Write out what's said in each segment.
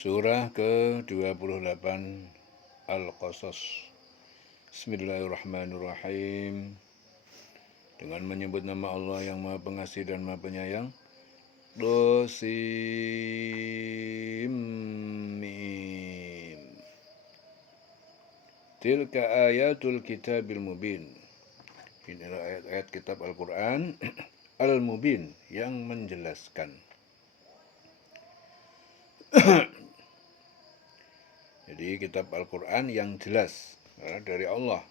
Surah ke-28 Al-Qasas. Bismillahirrahmanirrahim. Dengan menyebut nama Allah yang Maha Pengasih dan Maha Penyayang. Qasim Mim. Tilka ayatul kitabil mubin. Inilah ayat-ayat kitab Al-Quran Al-Mubin yang menjelaskan. Jadi kitab Al-Quran yang jelas dari Allah.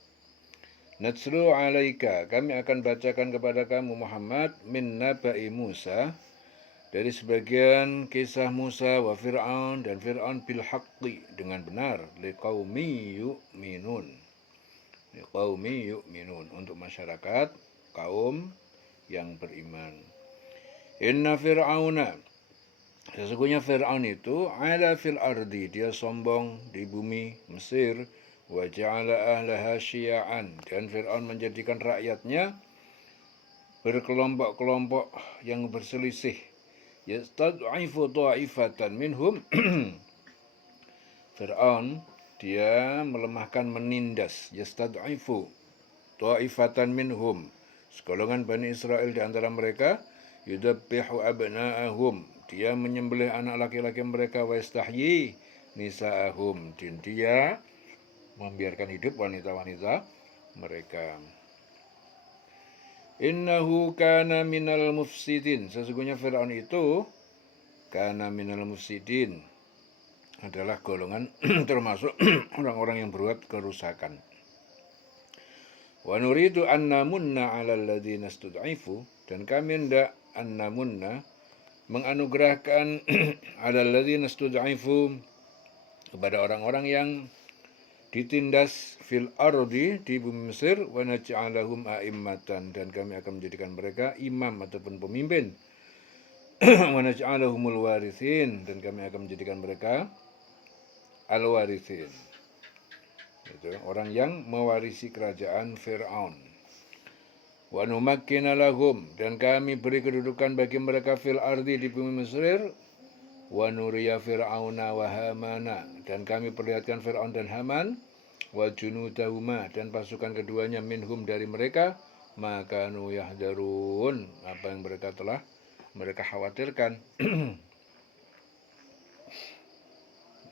Natslu alaika, kami akan bacakan kepada kamu Muhammad min naba'i Musa, dari sebagian kisah Musa wa Fir'aun dan Fir'aun bil haqqi, dengan benar, liqaumi yu'minun, untuk masyarakat kaum yang beriman. Inna Fir'auna, sesungguhnya Fir'aun itu ala fil ardi, dia sombong di bumi Mesir, wa ja'ala ahlaha syia'an, dan Fir'aun menjadikan rakyatnya berkelompok-kelompok yang berselisih. Yastad'ifu ta'ifatan minhum. Fir'aun dia melemahkan, menindas, yastad'ifu ta'ifatan minhum, segolongan Bani Israel di antara mereka, yudabbihu abna'ahum, dia menyembelih anak laki-laki mereka, wa yastahyi nisa'ahum, dan dia membiarkan hidup wanita-wanita mereka. Innahu kana minal mufsidin, sesungguhnya Fir'aun itu kana minal mufsidin, adalah golongan termasuk orang-orang yang berbuat kerusakan. Wa nuridu an namunna 'alal ladzina istud'ifu, dan kami hendak an namunna, menganugerahkan 'alal ladzina istud'ifu, kepada orang-orang yang ditindas fil ardi, di bumi Mesir, wa naj'alahum a'immatan, dan kami akan menjadikan mereka imam ataupun pemimpin, wa naj'alahumul warithin, dan kami akan menjadikan mereka al-warithin, itu orang yang mewarisi kerajaan Fir'aun. Wa numakkina lahum, dan kami beri kedudukan bagi mereka fil ardi, di bumi Mesir, wa nuriya fir'auna wa hamana, dan kami perlihatkan Fir'aun dan Haman, wa junudahuma, dan pasukan keduanya, minhum, dari mereka, makanu yahdarun, apa yang mereka telah mereka khawatirkan.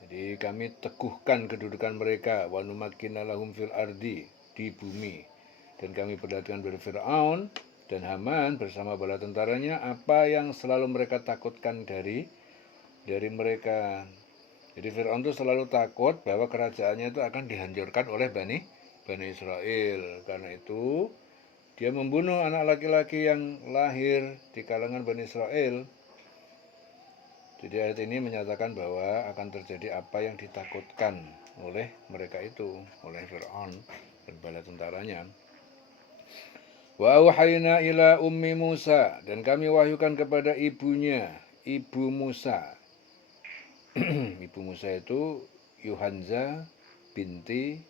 Jadi kami teguhkan kedudukan mereka, wa numakkina lahum fil ardi, di bumi, dan kami perlihatkan dari Fir'aun dan Haman bersama bala tentaranya apa yang selalu mereka takutkan dari mereka. Jadi Fir'aun itu selalu takut bahwa kerajaannya itu akan dihancurkan oleh Bani Israel. Karena itu dia membunuh anak laki-laki yang lahir di kalangan Bani Israel. Jadi ayat ini menyatakan bahwa akan terjadi apa yang ditakutkan oleh mereka itu, oleh Fir'aun dan bala tentaranya. Wa auhayna ila ummi Musa, dan kami wahyukan kepada ibunya, ibu Musa. Ibu Musa itu Yuhanza binti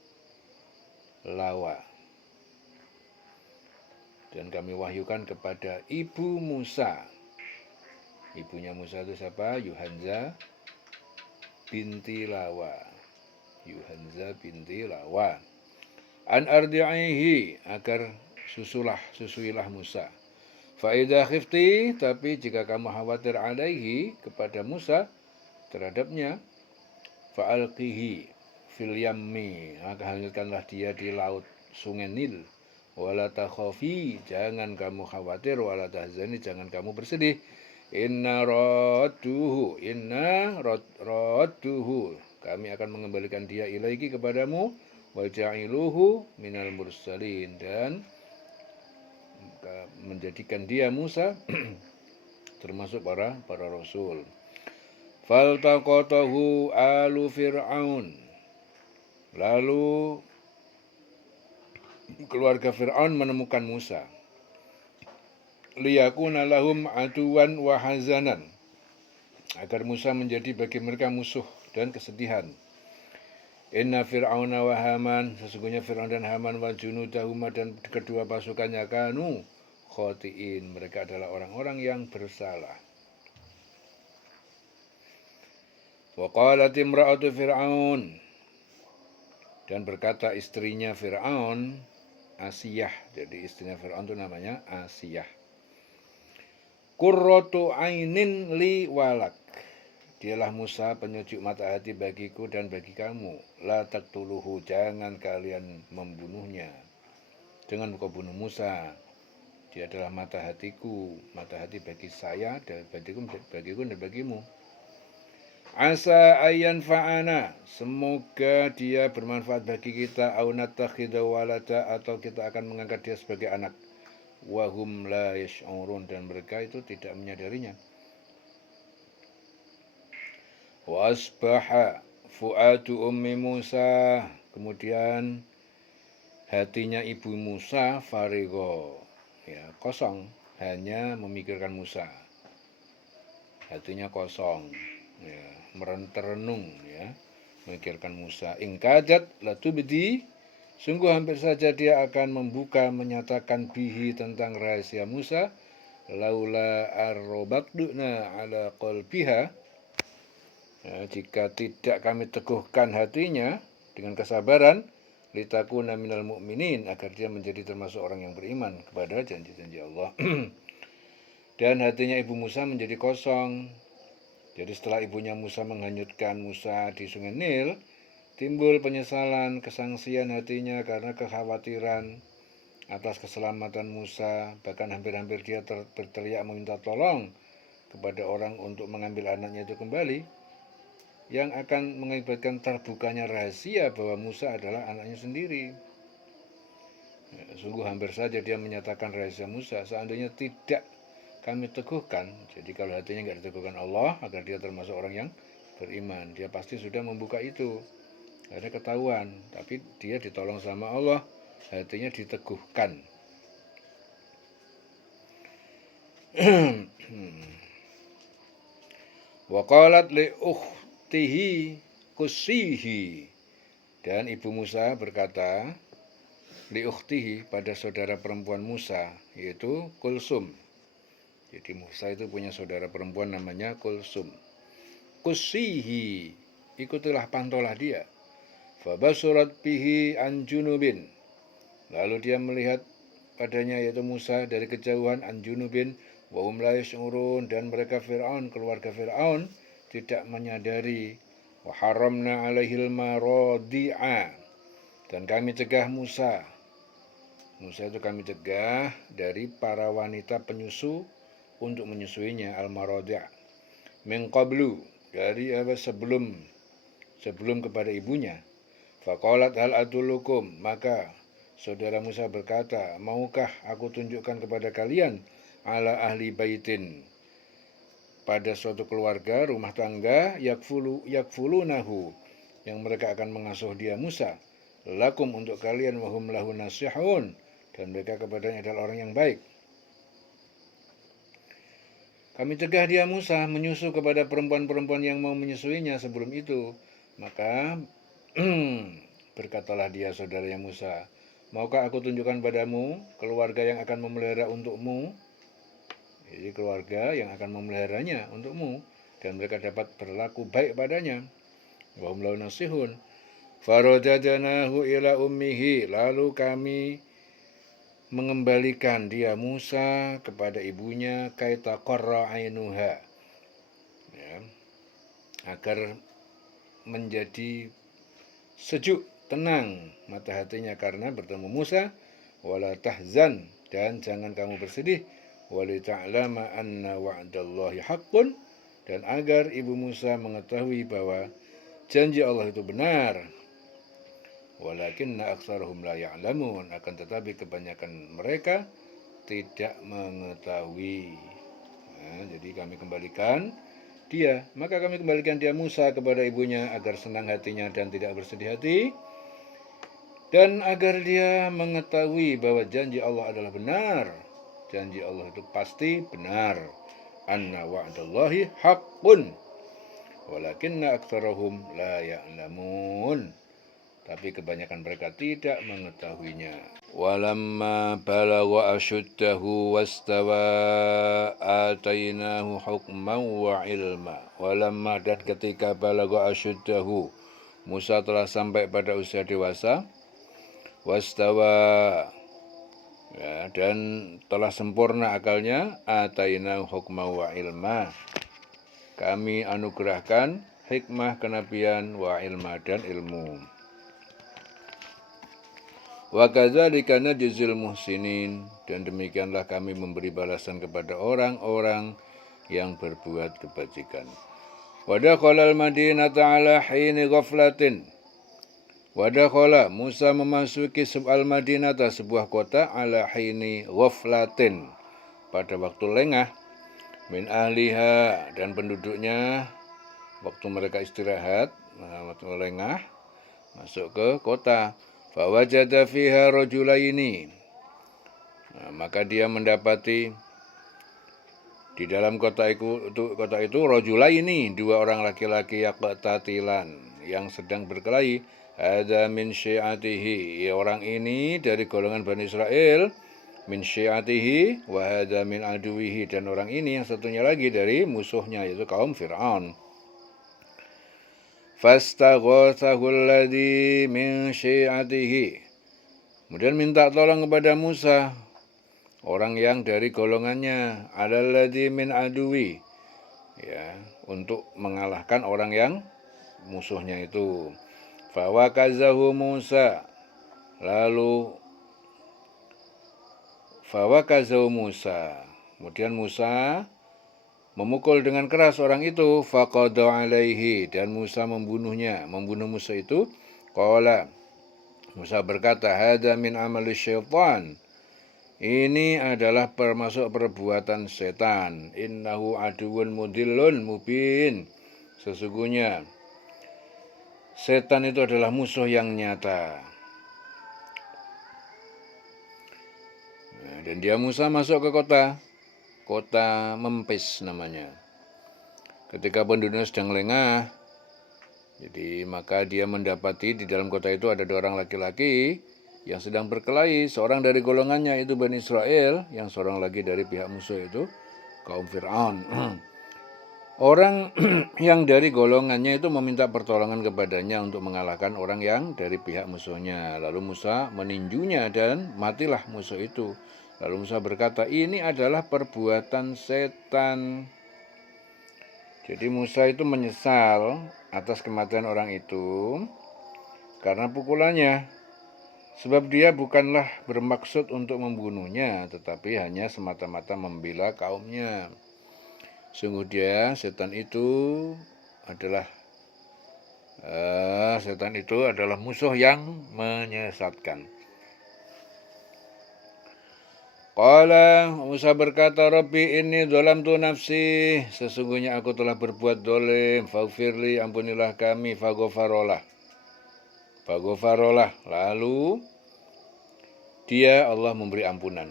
Lawa. Dan kami wahyukan kepada ibu Musa. Ibunya Musa itu siapa? Yuhanza binti Lawa. Yuhanza binti Lawa. An ardi'ihi, agar susuilah Musa. Faidah khifti, tapi jika kamu khawatir alaihi, kepada Musa, terhadapnya, fa'alqihi fil yammi, maka hanyutkanlah dia di laut sungai Nil. Wala takhafi, jangan kamu khawatir, wala tahzani, jangan kamu bersedih. Inna radduhu, kami akan mengembalikan dia ilaiki, kepadamu, wa ja'iluhu minal mursalin, dan menjadikan dia Musa termasuk para rasul. Faltaqatahu alu Fir'aun, lalu keluarga Fir'aun menemukan Musa. Liyakuna lahum aduwan wa hazanan, agar Musa menjadi bagi mereka musuh dan kesedihan. Inna Fir'auna wa Haman, sesungguhnya Fir'aun dan Haman, wa junudahuma, dan kedua pasukannya, kanu khotiin, mereka adalah orang-orang yang bersalah. Wa qalat imra'atu Fir'aun, dan berkata istrinya Fir'aun, Asiyah. Jadi istrinya Fir'aun itu namanya Asiyah. Qurratu ainin li walak. Dialah Musa penyejuk mata hati bagiku dan bagi kamu. La taqtuluhu, jangan kalian membunuhnya. Jangan kau bunuh Musa. Dia adalah mata hatiku, mata hati bagi saya dan bagiku dan bagimu. Asa ayan fa'ana, semoga dia bermanfaat bagi kita, au nattakhidha walada, atau kita akan mengangkat dia sebagai anak. Wahum la yash'urun, dan mereka itu tidak menyadarinya. Wa asbaha fu'atu ummi Musa, kemudian hatinya ibu Musa farigo, ya, kosong, hanya memikirkan Musa. Hatinya kosong, ya, terenung, ya, memikirkan Musa. Ingkadat latubdi, sungguh hampir saja dia akan membuka, menyatakan bihi, tentang rahasia Musa. Laula arrobatna ala qalbiha, ya, jika tidak kami teguhkan hatinya dengan kesabaran, litakuna minal mu'minin, agar dia menjadi termasuk orang yang beriman kepada janji-janji Allah. Dan hatinya ibu Musa menjadi kosong. Jadi setelah ibunya Musa menghanyutkan Musa di sungai Nil, timbul penyesalan, kesangsian hatinya karena kekhawatiran atas keselamatan Musa. Bahkan hampir-hampir dia berteriak meminta tolong kepada orang untuk mengambil anaknya itu kembali, yang akan mengakibatkan terbukanya rahasia bahwa Musa adalah anaknya sendiri. Sungguh hampir saja dia menyatakan rahasia Musa, seandainya tidak kami teguhkan. Jadi kalau hatinya nggak diteguhkan Allah agar dia termasuk orang yang beriman, dia pasti sudah membuka itu, ada ketahuan. Tapi dia ditolong sama Allah, hatinya diteguhkan. Wa qalat li ukhtihi kusihi, dan ibu Musa berkata li ukhtihi, pada saudara perempuan Musa, yaitu Kulsum. Jadi Musa itu punya saudara perempuan namanya Kulsum. Kusihi, ikutilah, pantaulah dia. Fabasurat bihi anjunubin, lalu dia melihat padanya, yaitu Musa, dari kejauhan, anjunubin wa hum la yash'urun, dan mereka Fir'aun, keluarga Fir'aun, tidak menyadari. Wa haramna alaihil maradi'a, dan kami cegah Musa. Musa itu kami cegah dari para wanita penyusu untuk menyusuinya, al-maradi', min qablu, dari sebelum kepada ibunya. Faqalat hal adullukum, maka saudara Musa berkata, maukah aku tunjukkan kepada kalian ala ahli baitin, pada suatu keluarga, rumah tangga, yakfulunahu, yang mereka akan mengasuh dia Musa, lakum, untuk kalian, wahum lahu nasihun, dan mereka kepadanya adalah orang yang baik. Kami cegah dia Musa menyusu kepada perempuan-perempuan yang mau menyusuinya sebelum itu. Maka berkatalah dia saudaranya Musa, maukah aku tunjukkan padamu keluarga yang akan memelihara untukmu? Jadi keluarga yang akan memeliharanya untukmu, dan mereka dapat berlaku baik padanya. Wa hum lahu nasihun. Faradadnahu ila ummihi, lalu kami mengembalikan dia Musa kepada ibunya, kaita qarra ainuha, ya, agar menjadi sejuk, tenang mata hatinya karena bertemu Musa. Wala tahzan, dan jangan kamu bersedih. Wali ta'lama anna wa'dallahi haqqun, dan agar ibu Musa mengetahui bahwa janji Allah itu benar. Walakinna aktsarahum la ya'lamun, akan tetapi kebanyakan mereka tidak mengetahui. Nah, jadi kami kembalikan dia, maka kami kembalikan dia Musa kepada ibunya agar senang hatinya dan tidak bersedih hati, dan agar dia mengetahui bahwa janji Allah adalah benar. Janji Allah itu pasti benar. Anna wa'dallahi haqqun walakinna aktsarahum la ya'lamun. tapi kebanyakan mereka tidak mengetahuinya. Walamma balagha asyuddahu wastawa atainahu hukman wa ilma. Walamma, dan ketika balagha asyuddahu, Musa telah sampai pada usia dewasa, wastawa, ya, dan telah sempurna akalnya, atainahu hukman wa ilma, kami anugerahkan hikmah, kenabian, wa ilma, dan ilmu. Wa kadzalika najzil muhsinin, dan demikianlah kami memberi balasan kepada orang-orang yang berbuat kebajikan. Wa dakhala al-madinata ala hini ghaflatin. Wa dakhala, Musa memasuki al-madinata, sebuah kota, ala hini ghaflatin, pada waktu lengah, min ahliha, dan penduduknya, waktu mereka istirahat, waktu lengah, masuk ke kota. Fawajada fiha rajulaini, maka dia mendapati di dalam kota itu rajulaini, dua orang laki-laki, yaqtatilan, yang sedang berkelahi. Hadza min syi'atihi, ya, orang ini dari golongan Bani Israel, min syi'atihi, wa hadza min aduwihi, dan orang ini yang satunya lagi dari musuhnya, yaitu kaum Fir'aun. Fastaghathahu alladhi min syi'atihi, kemudian minta tolong kepada Musa orang yang dari golongannya, alladhi min aduwi, ya, untuk mengalahkan orang yang musuhnya itu. Fawakazahu Musa, lalu fawakazahu Musa, kemudian Musa memukul dengan keras orang itu, faqada alaihi, dan Musa membunuh Musa itu. Qala, Musa berkata, hadza min amali syaitan, ini adalah termasuk perbuatan setan. Innahu aduwwun mudillun mubin, sesungguhnya setan itu adalah musuh yang nyata. Dan dia Musa masuk ke kota Memphis namanya. Ketika penduduknya sedang lengah, jadi maka dia mendapati di dalam kota itu ada dua orang laki-laki yang sedang berkelahi, seorang dari golongannya itu Bani Israel, yang seorang lagi dari pihak musuh itu kaum Fir'aun. Orang yang dari golongannya itu meminta pertolongan kepadanya untuk mengalahkan orang yang dari pihak musuhnya. Lalu Musa meninjunya dan matilah musuh itu. Lalu Musa berkata, ini adalah perbuatan setan. Jadi Musa itu menyesal atas kematian orang itu karena pukulannya. Sebab dia bukanlah bermaksud untuk membunuhnya, tetapi hanya semata-mata membela kaumnya. Sungguh dia, setan itu adalah musuh yang menyesatkan. Qala, Musa berkata, Rabbi inni dzalamtu nafsi, sesungguhnya aku telah berbuat dolim, faghfirli, ampunilah kami, faghfarolah. Lalu dia, Allah, memberi ampunan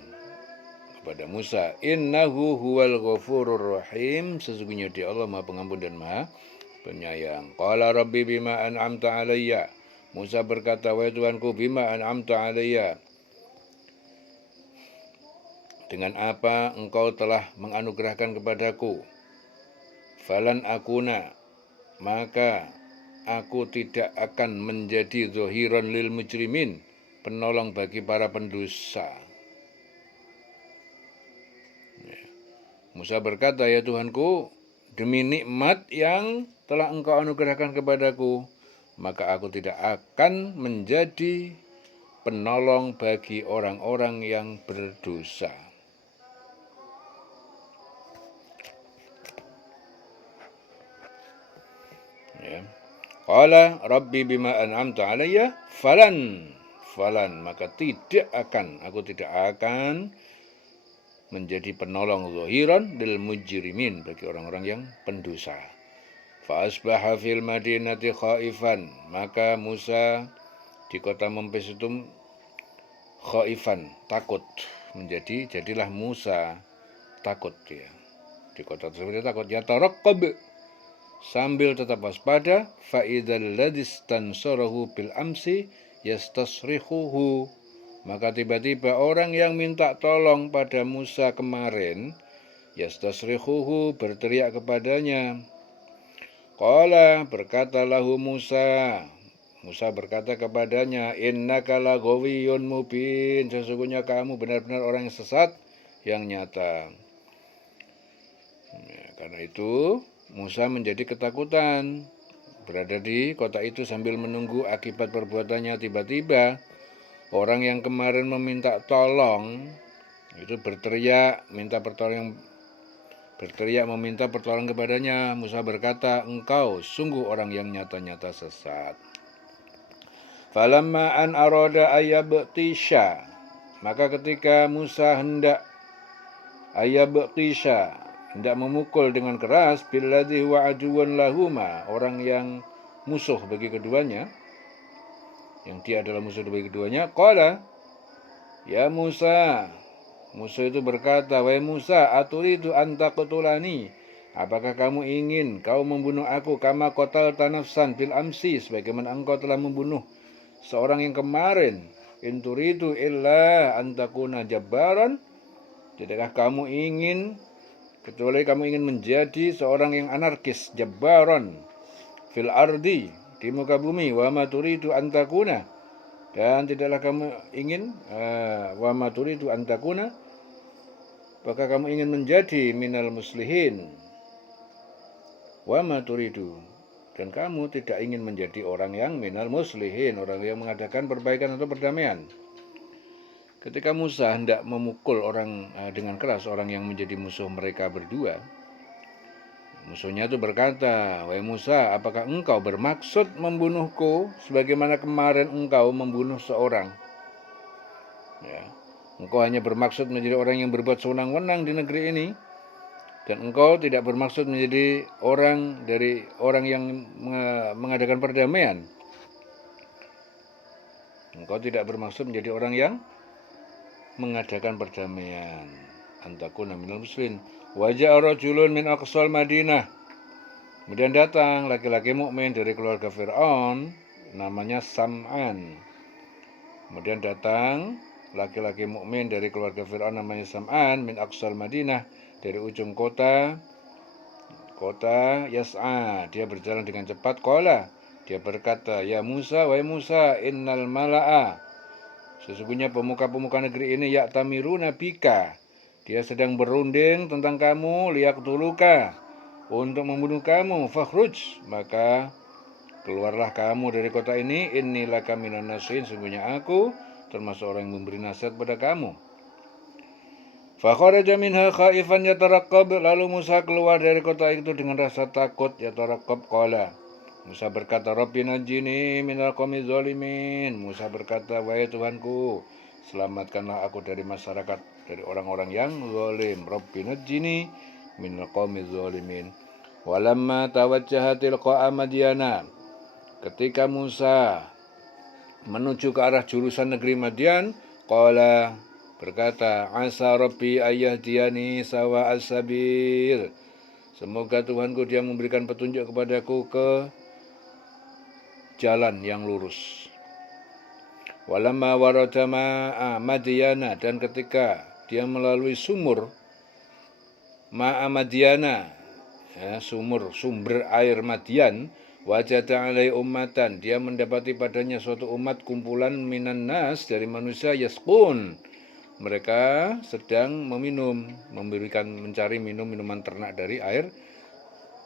kepada Musa. Innahu huwal ghafurur rahim, sesungguhnya dia Allah Maha Pengampun dan Maha Penyayang. Qala Rabbi bima an'amta alayya, Musa berkata, wahai Tuhanku, bima an'amta alayya, dengan apa engkau telah menganugerahkan kepadaku. Falan akuna, maka aku tidak akan menjadi zahiran lil mujrimin, penolong bagi para pendosa. Musa berkata, ya Tuhanku, demi nikmat yang telah engkau anugerahkan kepadaku, maka aku tidak akan menjadi penolong bagi orang-orang yang berdosa. Qala Rabbi bima an'amta alayya falan, maka aku tidak akan menjadi penolong zahiran lil mujrimin, bagi orang-orang yang pendosa. Fa asbaha fil madinati khaifan, maka Musa di kota Memphis itu khaifan, takut, jadilah Musa takut dia. Di kota tersebut dia takut, ya taraqqab, sambil tetap waspada, fa idzal ladzi stansarahu bil amsi yastasrihuhu. Maka tiba-tiba orang yang minta tolong pada Musa kemarin, yastasrihuhu, berteriak kepadanya. Qala, berkata lahu Musa. Musa berkata kepadanya, innaka laghawiyyun mubin, sesungguhnya kamu benar-benar orang yang sesat yang nyata. Ya, karena itu Musa menjadi ketakutan berada di kota itu sambil menunggu akibat perbuatannya. Tiba-tiba orang yang kemarin meminta tolong itu berteriak meminta pertolongan kepadanya. Musa berkata, engkau sungguh orang yang nyata-nyata sesat. Falamma an arada ayyabtisha, maka ketika Musa hendak memukul dengan keras billadzi huwa aduwwun lahuma, orang yang musuh bagi keduanya, yang dia adalah musuh bagi keduanya. Qala, ya Musa, Musa itu berkata, wahai Musa, aturidu an taqtulani, apakah kamu ingin kau membunuh aku kama qatalta nafsan bil amsi, sebagaimana engkau telah membunuh seorang yang kemarin. In turidu illa an takuna jabbaran, tidakkah kamu ingin kecuali kamu ingin menjadi seorang yang anarkis, jabbaron fil ardi, di muka bumi, wa ma turidu an takuna, dan tidaklah kamu ingin wa ma turidu an takuna, apakah kamu ingin menjadi minal muslihin, wa ma turidu, dan kamu tidak ingin menjadi orang yang minal muslihin, orang yang mengadakan perbaikan atau perdamaian. Ketika Musa hendak memukul orang dengan keras, orang yang menjadi musuh mereka berdua, musuhnya itu berkata, wahai Musa, apakah engkau bermaksud membunuhku sebagaimana kemarin engkau membunuh seorang? Ya. Engkau hanya bermaksud menjadi orang yang berbuat sewenang-wenang di negeri ini, dan engkau tidak bermaksud menjadi orang yang mengadakan perdamaian. Engkau tidak bermaksud menjadi orang yang mengadakan perdamaian. Antakuna minal muslimin. Waja'a rajulun min aqsal Madinah. Kemudian datang laki-laki mukmin dari keluarga Fir'aun, namanya Sam'an. Kemudian datang laki-laki mukmin dari keluarga Fir'aun namanya Sam'an min aqsal Madinah, dari ujung kota Yas'a, dia berjalan dengan cepat. Qala, dia berkata, ya Musa, wahai Musa, innal mala'a, sesungguhnya pemuka-pemuka negeri ini ya'tamiruna bika, dia sedang berunding tentang kamu, liyaqtuluka, untuk membunuh kamu. Fakhruj, maka keluarlah kamu dari kota ini. Inni laka minan nasihin, sesungguhnya aku termasuk orang yang memberi nasihat pada kamu. Fakharaja minha khaifan yataraqqab, lalu Musa keluar dari kota itu dengan rasa takut. Yataraqqab, qala, Musa berkata, Rabbi najini minal qaumiz zalimin. Musa berkata, wahai Tuhanku, selamatkanlah aku dari masyarakat, dari orang-orang yang zalim. Rabbi najini minal qaumiz zalimin. Walamma tawajjaha tilqa'a Madyana, ketika Musa menuju ke arah jurusan negeri Madian, qala, berkata, asa rabbi ayyahdiyani sawa as-sabil, semoga Tuhanku dia memberikan petunjuk kepadaku ke jalan yang lurus. Walamma warada ma'a Madyana, dan ketika dia melalui sumur ma'a Madyana, ya, sumber air Madian, wajada alai ummatan, dia mendapati padanya suatu umat, kumpulan minan nas, dari manusia, yasqun, mereka sedang meminum, mencari minuman ternak dari air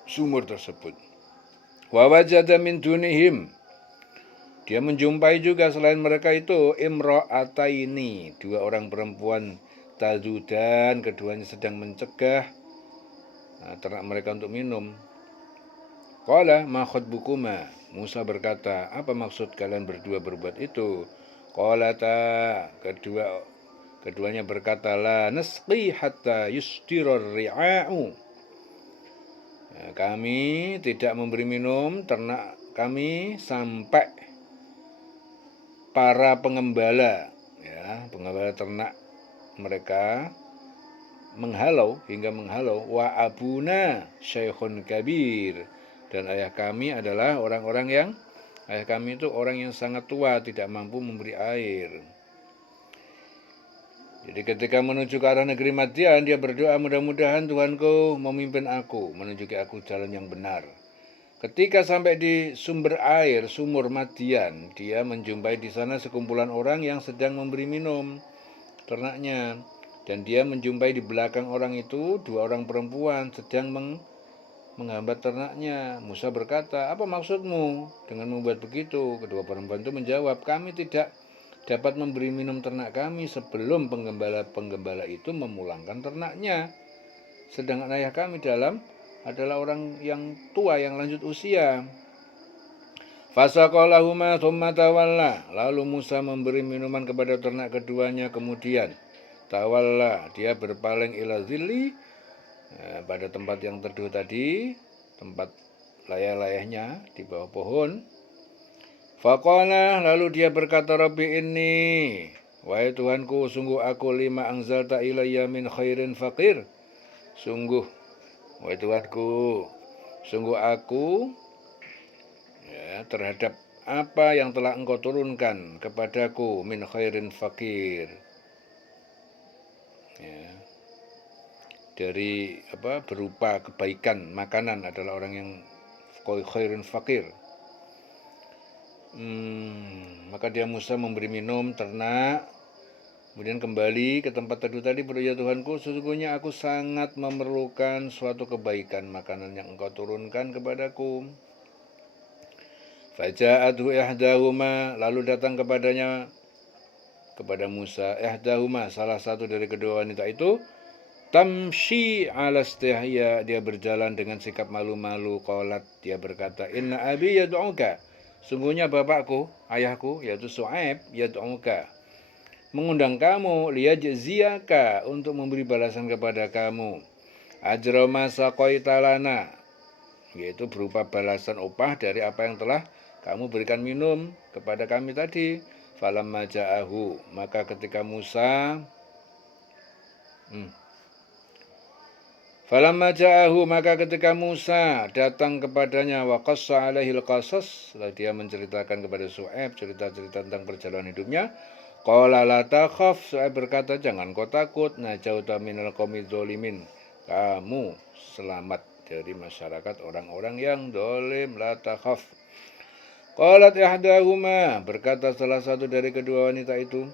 sumur tersebut. Wa wajada min dunihim, dia menjumpai juga selain mereka itu imra'ataini, dua orang perempuan, tazudan, keduanya sedang mencegah ternak mereka untuk minum. Qala ma khatbukuma, Musa berkata, apa maksud kalian berdua berbuat itu? Qalata, keduanya berkata, la nasqi hatta yusdirar ri'a'u, kami tidak memberi minum ternak kami sampai para pengembala, ya, pengembala ternak mereka hingga menghalau. Wa abuna syekhun kabir, Dan ayah kami adalah ayah kami itu orang yang sangat tua, tidak mampu memberi air. Jadi ketika menuju ke arah negeri Madian, dia berdoa, mudah-mudahan Tuhanku memimpin aku, menunjuki aku jalan yang benar. Ketika sampai di sumber air, sumur Madian, dia menjumpai di sana sekumpulan orang yang sedang memberi minum ternaknya. Dan dia menjumpai di belakang orang itu 2 orang perempuan sedang menghambat ternaknya. Musa berkata, apa maksudmu dengan membuat begitu? Kedua perempuan itu menjawab, kami tidak dapat memberi minum ternak kami sebelum penggembala itu memulangkan ternaknya. Sedangkan ayah kami adalah orang yang tua, yang lanjut usia. Fasaqalahuma thumma tawalla. Lalu Musa memberi minuman kepada ternak keduanya, kemudian tawalla, dia berpaling ila zilli, pada tempat yang teduh tadi, tempat layah-layahnya di bawah pohon. Faqala, lalu dia berkata, Rabbi inni, wahai Tuhanku, sungguh aku lima anzalta ilayya min khairin faqir. Sungguh, wahai Tuhanku, sungguh aku terhadap apa yang telah engkau turunkan kepadaku min khairin faqir. Dari berupa kebaikan makanan adalah orang yang khairin fakir. Maka dia Musa memberi minum ternak, kemudian kembali ke tempat teduh tadi, berdoa, Tuhanku, sesungguhnya aku sangat memerlukan suatu kebaikan makanan yang engkau turunkan kepadaku. Faja'athu ihdahuma, lalu datang kepada Musa ihdahuma, salah satu dari kedua wanita itu, tamshi ala istihya, dia berjalan dengan sikap malu-malu. Qalat, dia berkata, inna abi yad'uka, sungguhnya bapakku, ayahku, yaitu Shu'aib, yad'uka, mengundang kamu, liyajziyaka, untuk memberi balasan kepada kamu, ajra ma saqaita lana, yaitu berupa balasan upah dari apa yang telah kamu berikan minum kepada kami tadi. Falamma ja'ahu, maka ketika Musa Falamma ja'ahu, maka ketika Musa datang kepadanya, wa qassa alaihil qasas, lalu dia menceritakan kepada Shu'aib cerita-cerita tentang perjalanan hidupnya. Qala la takhaf, Shu'aib berkata, jangan kau takut, najauta minal qaumi dzalimin, kamu selamat dari masyarakat orang-orang yang zalim. La takhaf. Qalat ihdahuma, berkata salah satu dari kedua wanita itu,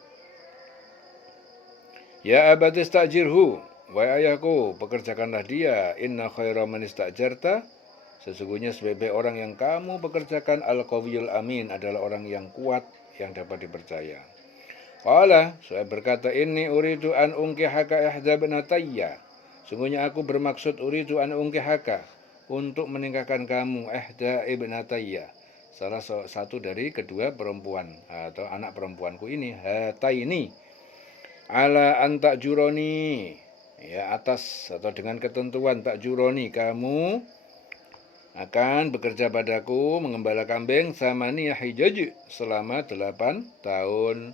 ya abati istajirhu, wahai ayahku, pekerjakanlah dia. Inna khaira man istajarta, sesungguhnya sebaik-baik orang yang kamu pekerjakan, al-qawiyul amin, adalah orang yang kuat, yang dapat dipercaya. Qala, saya berkata, inni uridu an unkihaka ihda binatayya, sungguhnya aku bermaksud uridu an unkihaka, untuk menikahkan kamu, ihda ibnatayya, salah satu dari kedua perempuan atau anak perempuanku ini, hataini, ala antak juroni, ya atas atau dengan ketentuan tak juroni, kamu akan bekerja padaku mengembala kambing samani hijaj, selama 8 tahun.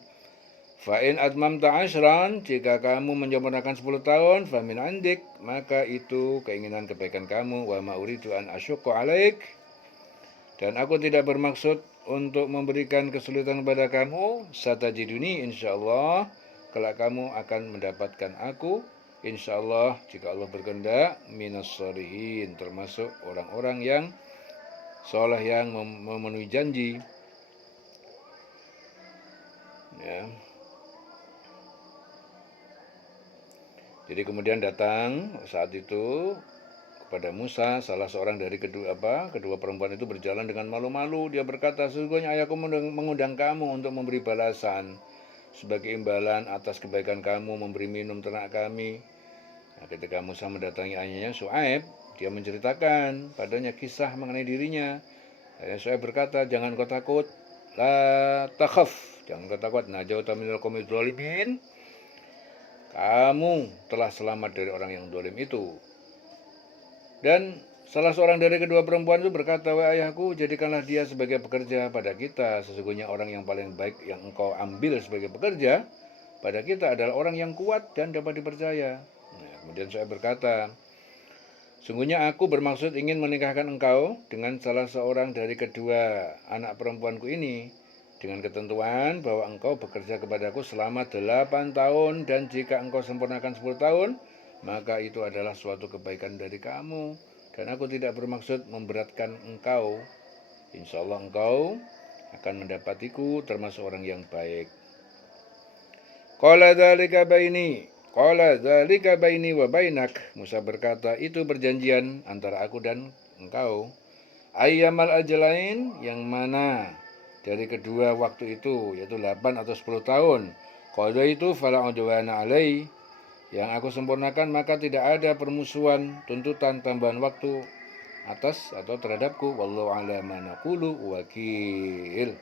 Fa'in atmamta ashran, jika kamu menyempurnakan 10 tahun, famin andik, maka itu keinginan kebaikan kamu. Wa ma uridu an asyukku alaik, dan aku tidak bermaksud untuk memberikan kesulitan kepada kamu. Satajiduni, insyaallah kelak kamu akan mendapatkan aku, insyaallah jika Allah berkehendak, minas sholihin, termasuk orang-orang yang soleh, yang memenuhi janji. Ya. Jadi kemudian datang saat itu kepada Musa salah seorang dari kedua perempuan itu, berjalan dengan malu-malu. Dia berkata, sesungguhnya ayahku mengundang kamu untuk memberi balasan sebagai imbalan atas kebaikan kamu memberi minum ternak kami. Nah, ketika Musa mendatangi ayahnya Shu'aib, dia menceritakan padanya kisah mengenai dirinya. Ayah Shu'aib berkata, jangan kau takut, la takhaf, jangan kau takut, najauta minal qaumi dzalimin, kamu telah selamat dari orang yang zalim itu. Dan salah seorang dari kedua perempuan itu berkata, wahai ayahku, jadikanlah dia sebagai pekerja pada kita. Sesungguhnya orang yang paling baik yang engkau ambil sebagai pekerja pada kita adalah orang yang kuat dan dapat dipercaya. Nah, kemudian saya berkata, Sungguhnya aku bermaksud ingin menikahkan engkau dengan salah seorang dari kedua anak perempuanku ini, dengan ketentuan bahwa engkau bekerja kepadaku selama 8 tahun, dan jika engkau sempurnakan 10 tahun, maka itu adalah suatu kebaikan dari kamu. Dan aku tidak bermaksud memberatkan engkau. Insya Allah engkau akan mendapatiku termasuk orang yang baik. Qala dzalika baini wa bainak. Musa berkata, itu perjanjian antara aku dan engkau. Ayyamal ajalain, yang mana dari kedua waktu itu, yaitu 8 atau 10 tahun. Qadha itu fala udwana alai, yang aku sempurnakan maka tidak ada permusuhan, tuntutan tambahan waktu atas atau terhadapku. Wallahu ala ma naqulu wakil.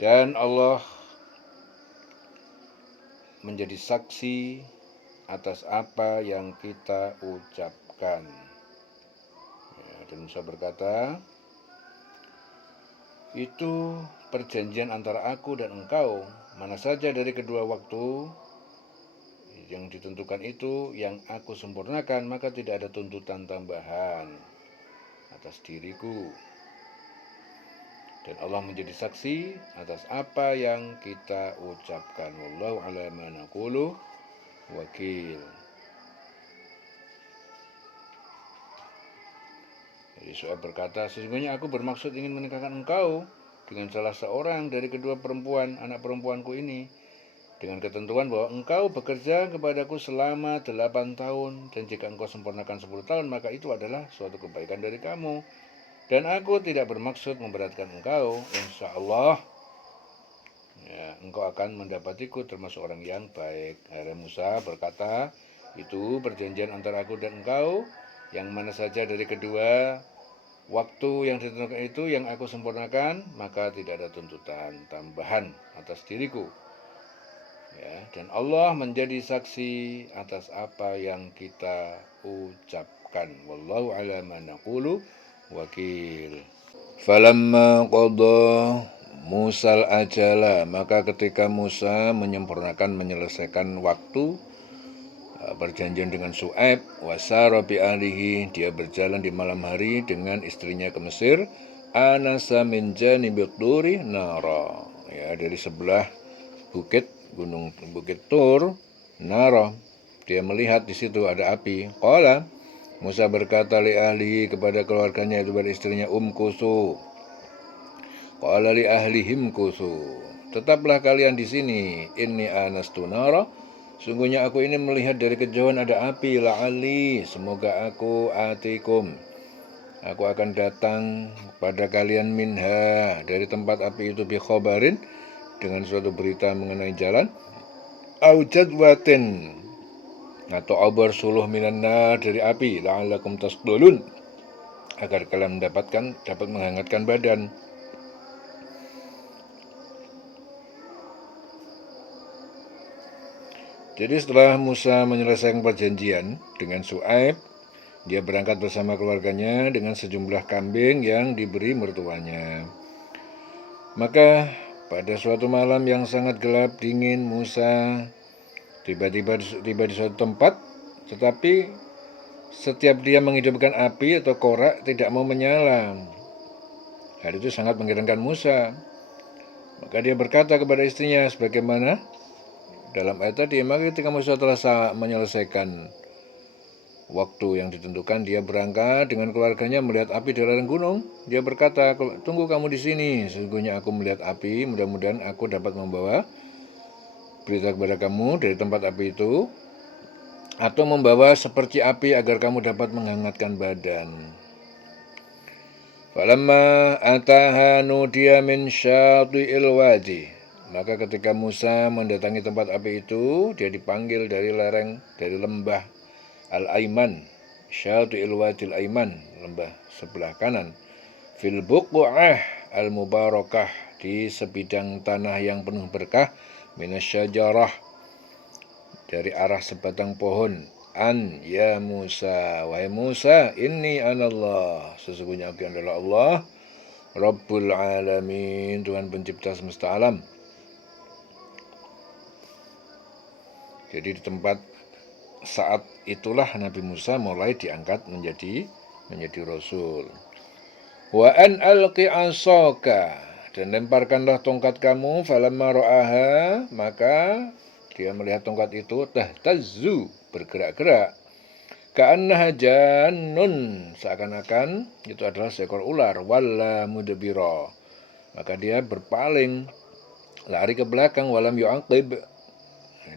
Dan Allah menjadi saksi atas apa yang kita ucapkan. Dan Musa berkata, itu perjanjian antara aku dan engkau. Mana saja dari kedua waktu yang ditentukan itu yang aku sempurnakan, maka tidak ada tuntutan tambahan atas diriku. Dan Allah menjadi saksi atas apa yang kita ucapkan. Wallahu ala ma naqulu wakil. Jadi Syuaib berkata, sesungguhnya aku bermaksud ingin menikahkan engkau dengan salah seorang dari kedua anak perempuanku ini, dengan ketentuan bahwa engkau bekerja kepadaku selama 8 tahun, dan jika engkau sempurnakan 10 tahun, maka itu adalah suatu kebaikan dari kamu. Dan aku tidak bermaksud memberatkan engkau. Insya Allah engkau akan mendapatiku termasuk orang yang baik. Akhirnya Musa berkata, itu perjanjian antara aku dan engkau, yang mana saja dari kedua waktu yang ditentukan itu yang aku sempurnakan, maka tidak ada tuntutan tambahan atas diriku. Dan Allah menjadi saksi atas apa yang kita ucapkan. Wallahu ala ma naqulu wakil. Falamma qadha Musal ajala, maka ketika Musa menyelesaikan waktu perjanjian dengan Syuaib, wasara bi alihi, dia berjalan di malam hari dengan istrinya ke Mesir, anasa min janibit turi nara, dari sebelah bukit Tur, nara, dia melihat di situ ada api. Qala, Musa berkata li ahlihi, kepada keluarganya, itu pada istrinya, umkusu. Qala li ahlihim kusu, tetaplah kalian di sini. Inni anastu nara, sungguhnya aku ini melihat dari kejauhan ada api. La'ali, semoga aku atikum, aku akan datang pada kalian minha, dari tempat api itu, bi khobarin, dengan suatu berita mengenai jalan, au jadwatin, atau obar suluh minanna, dari api, la'allakum tasdulun, agar kalian dapat menghangatkan badan. Jadi setelah Musa menyelesaikan perjanjian dengan Syuaib, dia berangkat bersama keluarganya dengan sejumlah kambing yang diberi mertuanya. Maka pada suatu malam yang sangat gelap dingin, Musa tiba di suatu tempat, tetapi setiap dia menghidupkan api atau korak tidak mau menyala. Hal itu sangat mengherankan Musa. Maka dia berkata kepada istrinya sebagaimana dalam ayat tadi, maka ketika Musa telah menyelesaikan waktu yang ditentukan, dia berangkat dengan keluarganya melihat api di lereng gunung. Dia berkata, tunggu kamu di sini, sesungguhnya aku melihat api, mudah-mudahan aku dapat membawa berita kepada kamu dari tempat api itu, atau membawa seperti api agar kamu dapat menghangatkan badan. Falamma ataha nudiya min syati'il wadi, maka ketika Musa mendatangi tempat api itu, dia dipanggil dari lembah Al-Aiman, Syati'il Wadil Aiman, lembah sebelah kanan, fil buq'ah al-mubarakah, di sebidang tanah yang penuh berkah, minasyajarah, dari arah sebatang pohon. An ya Musa, wahai Musa, inni anallah, sesungguhnya aku adalah Allah, Rabbul alamin, Tuhan pencipta semesta alam. Jadi di tempat saat itulah Nabi Musa mulai diangkat menjadi rasul. Wa an alqi asaka, dan lemparkanlah tongkat kamu. Falamma ra'aha, maka dia melihat tongkat itu tahtazzu, bergerak-gerak. Ka'annaha jannun, seakan-akan itu adalah seekor ular. Walla mudbira, maka dia berpaling, lari ke belakang. Walam yu'aqib,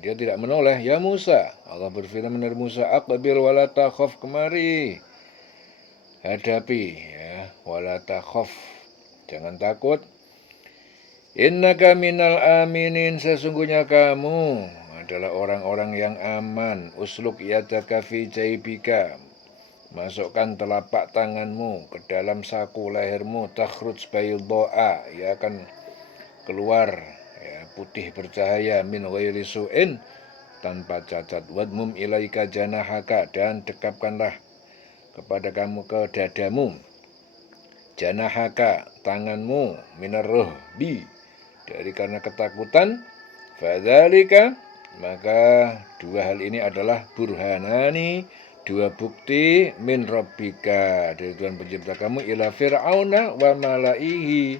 dia tidak menoleh. Ya Musa, Allah berfirman kepada Musa, aqbil wala takhaf, kemari, hadapi, ya, wala takhaf, jangan takut. Innaka minal aminin, sesungguhnya kamu adalah orang-orang yang aman. Usluk yadaka fi jaybika, masukkan telapak tanganmu ke dalam saku lehermu. Takhruj bayda'a, ia akan keluar, ya, putih bercahaya. Min ghairi su'in, tanpa cacat. Wadmum ilaika janahaka, dan dekapkanlah kepada kamu ke dadamu. Janahaka, tanganmu. Minar ruhbi, dari karena ketakutan. Fadzalika, maka dua hal ini adalah burhanani, dua bukti, min rabbika, dari Tuhan pencipta kamu, ila fir'auna wa malaihi.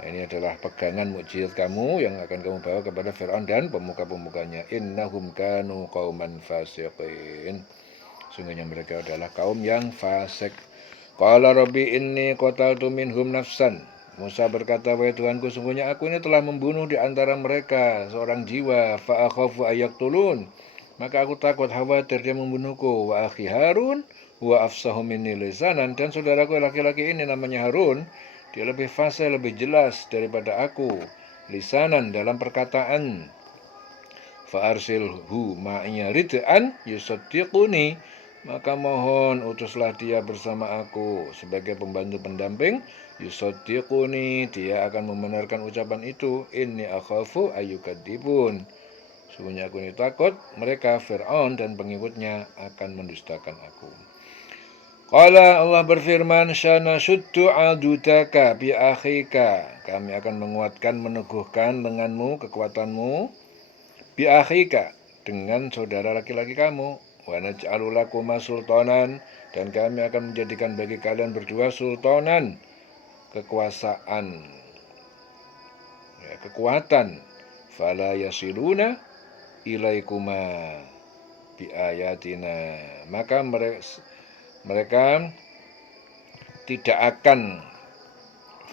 Nah, ini adalah pegangan mukjizat kamu yang akan kamu bawa kepada Fir'aun dan pemuka-pemukanya. Innahum kanu qauman fasiqin, sungguhnya mereka adalah kaum yang fasik. Qala rabbi inni qataltu minhum nafsan. Musa berkata, wahai Tuhanku, sungguhnya aku ini telah membunuh di antara mereka seorang jiwa. Fa akhafu ayaktulun, maka aku takut, khawatir dia membunuhku. Wa akhi Harun wa afsahu minni lisanan, dan saudaraku laki-laki ini namanya Harun, dia lebih fasih, lebih jelas daripada aku lisanan, dalam perkataan. Fa arsilhu ma'iya rid'an yusaddiquni, maka mohon utuslah dia bersama aku sebagai pembantu pendamping. Yusaddiquni, dia akan membenarkan ucapan itu. Inni akhafu ayyukadzibun, sungguhnya aku ini takut mereka, Fir'aun dan pengikutnya, akan mendustakan aku. Qala, Allah berfirman, sanashuddu adudaka bi akhika, kami akan menguatkan, meneguhkan lenganmu, kekuatanmu, bi akhika, dengan saudara laki-laki kamu. Wa naj'alu lakuma sultanan, dan kami akan menjadikan bagi kalian berdua sultanan, kekuasaan, ya, kekuatan. Fala yasiluna ilaikuma bi ayatina, maka mereka tidak akan,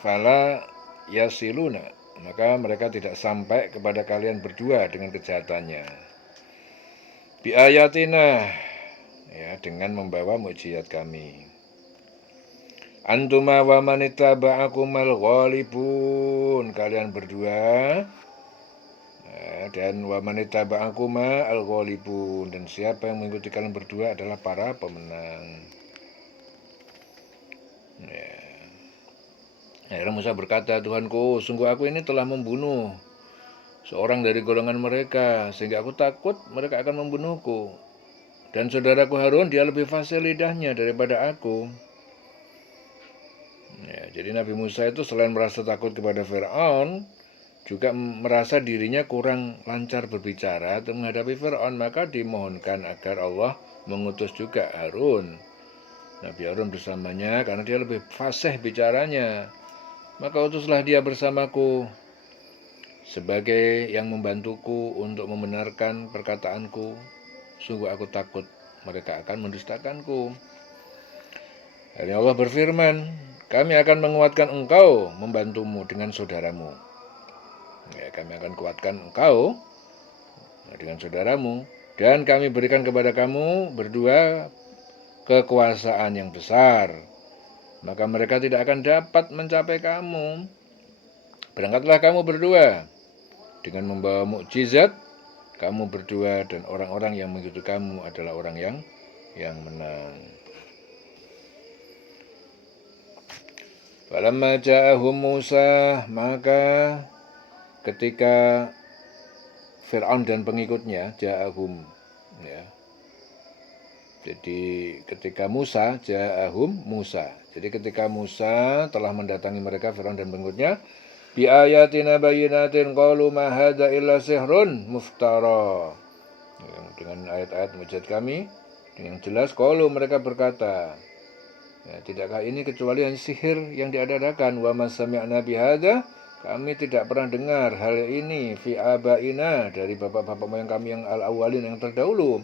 fala yasiluna, maka mereka tidak sampai kepada kalian berdua dengan kejahatannya. Bi ayatina, ya, dengan membawa mukjizat kami. Antuma wa manittaba'akumal ghalibun, kalian berdua, ya, dan wa manittaba'akuma al ghalibun, dan siapa yang mengikuti kalian berdua adalah para pemenang. Ya. Akhirnya Musa berkata, Tuhanku, sungguh aku ini telah membunuh seorang dari golongan mereka, sehingga aku takut mereka akan membunuhku. Dan saudaraku Harun, dia lebih fasih lidahnya daripada aku. Ya, jadi Nabi Musa itu selain merasa takut kepada Fir'aun, juga merasa dirinya kurang lancar berbicara untuk menghadapi Fir'aun. Maka dimohonkan agar Allah mengutus juga Harun, Nabi Harun bersamanya, karena dia lebih fasih bicaranya. Maka utuslah dia bersamaku sebagai yang membantuku untuk membenarkan perkataanku. Sungguh aku takut mereka akan mendustakanku. Dan Allah berfirman, kami akan menguatkan engkau, membantumu dengan saudaramu. Ya, kami akan kuatkan engkau dengan saudaramu, dan kami berikan kepada kamu berdua kekuasaan yang besar. Maka mereka tidak akan dapat mencapai kamu. Berangkatlah kamu berdua dengan membawa mukjizat, kamu berdua, dan orang-orang yang mengikuti kamu adalah orang yang menang. Falamma ja'ahum Musa, maka ketika Fir'aun dan pengikutnya, ja'ahum, ya. Jadi ketika Musa, ja'ahum Musa. Jadi ketika Musa telah mendatangi mereka, Fir'aun dan pengikutnya, bi ayatina bayyinatin qalu ma hadza illa sihrun muftara. dengan ayat-ayat mujizat kami yang jelas. Qalu, mereka berkata, ya, tidakkah ini kecuali hanya sihir yang diadakan? Wa ma sami'na bihadza, kami tidak pernah dengar hal ini fi abaina, dari bapak-bapak moyang kami yang al-awwalin, yang terdahulu.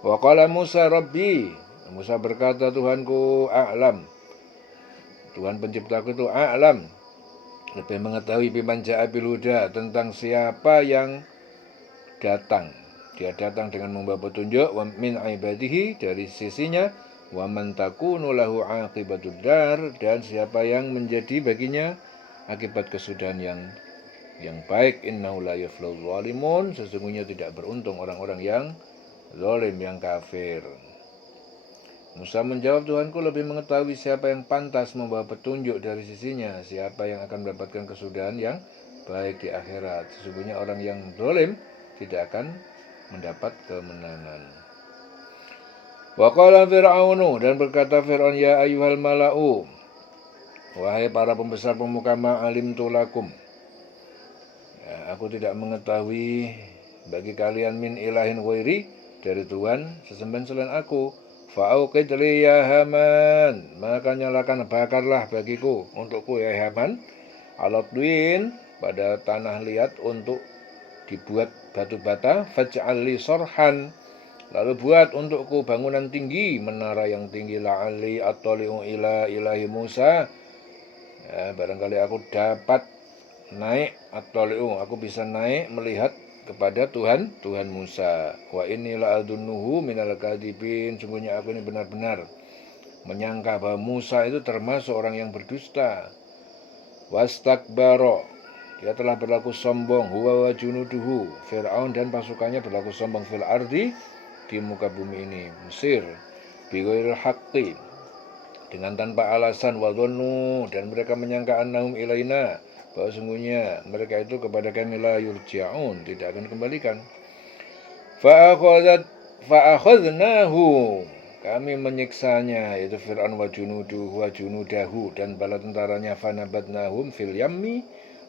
Wa qala Musa rabbi, Musa berkata, Tuhanku a'lam, Tuhan penciptaku itu a'lam, lebih mengetahui biman ja'a bil huda, tentang siapa yang datang. Dia datang dengan membawa petunjuk, wa min ibadihi, dari sisinya, wa man takunu lahu aqibatud dar, dan siapa yang menjadi baginya akibat kesudahan yang baik. Innahu la yuflihul zalimun, sesungguhnya tidak beruntung orang-orang yang zalim, yang kafir. Musa menjawab, Tuhanku lebih mengetahui siapa yang pantas membawa petunjuk dari sisinya, siapa yang akan mendapatkan kesudahan yang baik di akhirat. Sesungguhnya orang yang zalim tidak akan mendapat kemenangan. Wa qala Fir'aunu, dan berkata Fir'aun, ya ayyuhal mala'u, wahai para pembesar pemuka, ma'alimtu lakum, ya, aku tidak mengetahui bagi kalian min ilahin ghairi, dari Tuhan sesembahan selain aku. Fa'auqid li ya Haman, maka nyalakan, bakarlah bagiku, untukku ya Haman, alatwin, pada tanah liat untuk dibuat batu bata, faj'al li sorhan, lalu buat untukku bangunan tinggi, menara yang tinggi, la'ali attali'u ila ilahi Musa, ya, barangkali aku dapat naik, attali'u, aku bisa naik melihat kepada Tuhan Musa. Wa inni la'adunnuhu minal kadibin, sungguhnya aku ini benar-benar menyangka bahwa Musa itu termasuk orang yang berdusta. Wastakbaro, dia telah berlaku sombong, huwa wa junuduhu, Fir'aun dan pasukannya berlaku sombong, fil ardi, di muka bumi ini, Mesir, bighairil haqqi, dengan tanpa alasan, wa dhannu, dan mereka menyangka annahum ilaina, bahwa sungguhnya mereka itu kepada kami la yurja'un, tidak akan kembalikan. Fa'akhadnahu, kami menyiksanya, yaitu Fir'aun wa junudahu, dan bala tentaranya, fanabadnahum fil yammi,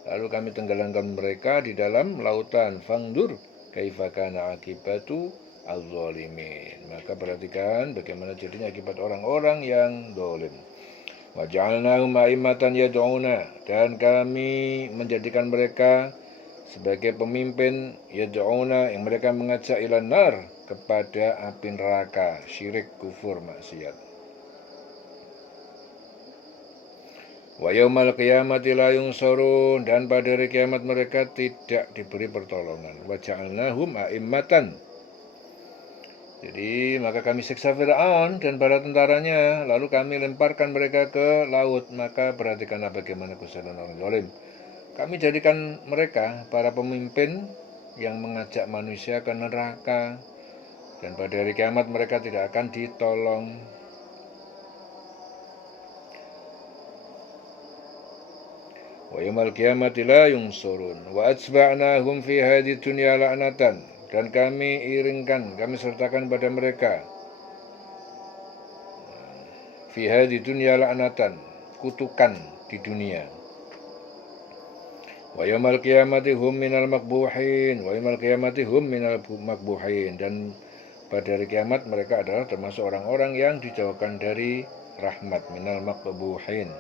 lalu kami tenggelamkan mereka di dalam lautan. Fangdur kaifa kana akibatu az-zalimin, maka perhatikan bagaimana jadinya akibat orang-orang yang zalim. Wa ja'alnahum a'immatan yad'una, dan kami menjadikan mereka sebagai pemimpin, yad'una, yang mereka mengajak ilan nar, kepada api neraka, syirik, kufur, maksiat. Wa yaumal qiyamati la yunsurun, dan pada hari kiamat mereka tidak diberi pertolongan. Wa ja'alnahum a'immatan, jadi maka kami siksa Fir'aun dan para tentaranya, lalu kami lemparkan mereka ke laut. Maka perhatikanlah bagaimana kesalahan orang zalim. Kami jadikan mereka para pemimpin yang mengajak manusia ke neraka, dan pada hari kiamat mereka tidak akan ditolong. Wa yaumal qiyamati la yunsurun wa atba'nahum fi hadhihi dunya la'natan, dan kami iringkan, kami sertakan pada mereka fi hadhihi dunya la'natan, kutukan di dunia. Wa yaumal qiyamati hum minal makbuhin, wa yaumal qiyamati hum minal makbuhin, dan pada hari kiamat mereka adalah termasuk orang-orang yang dijauhkan dari rahmat, minal makbuhin.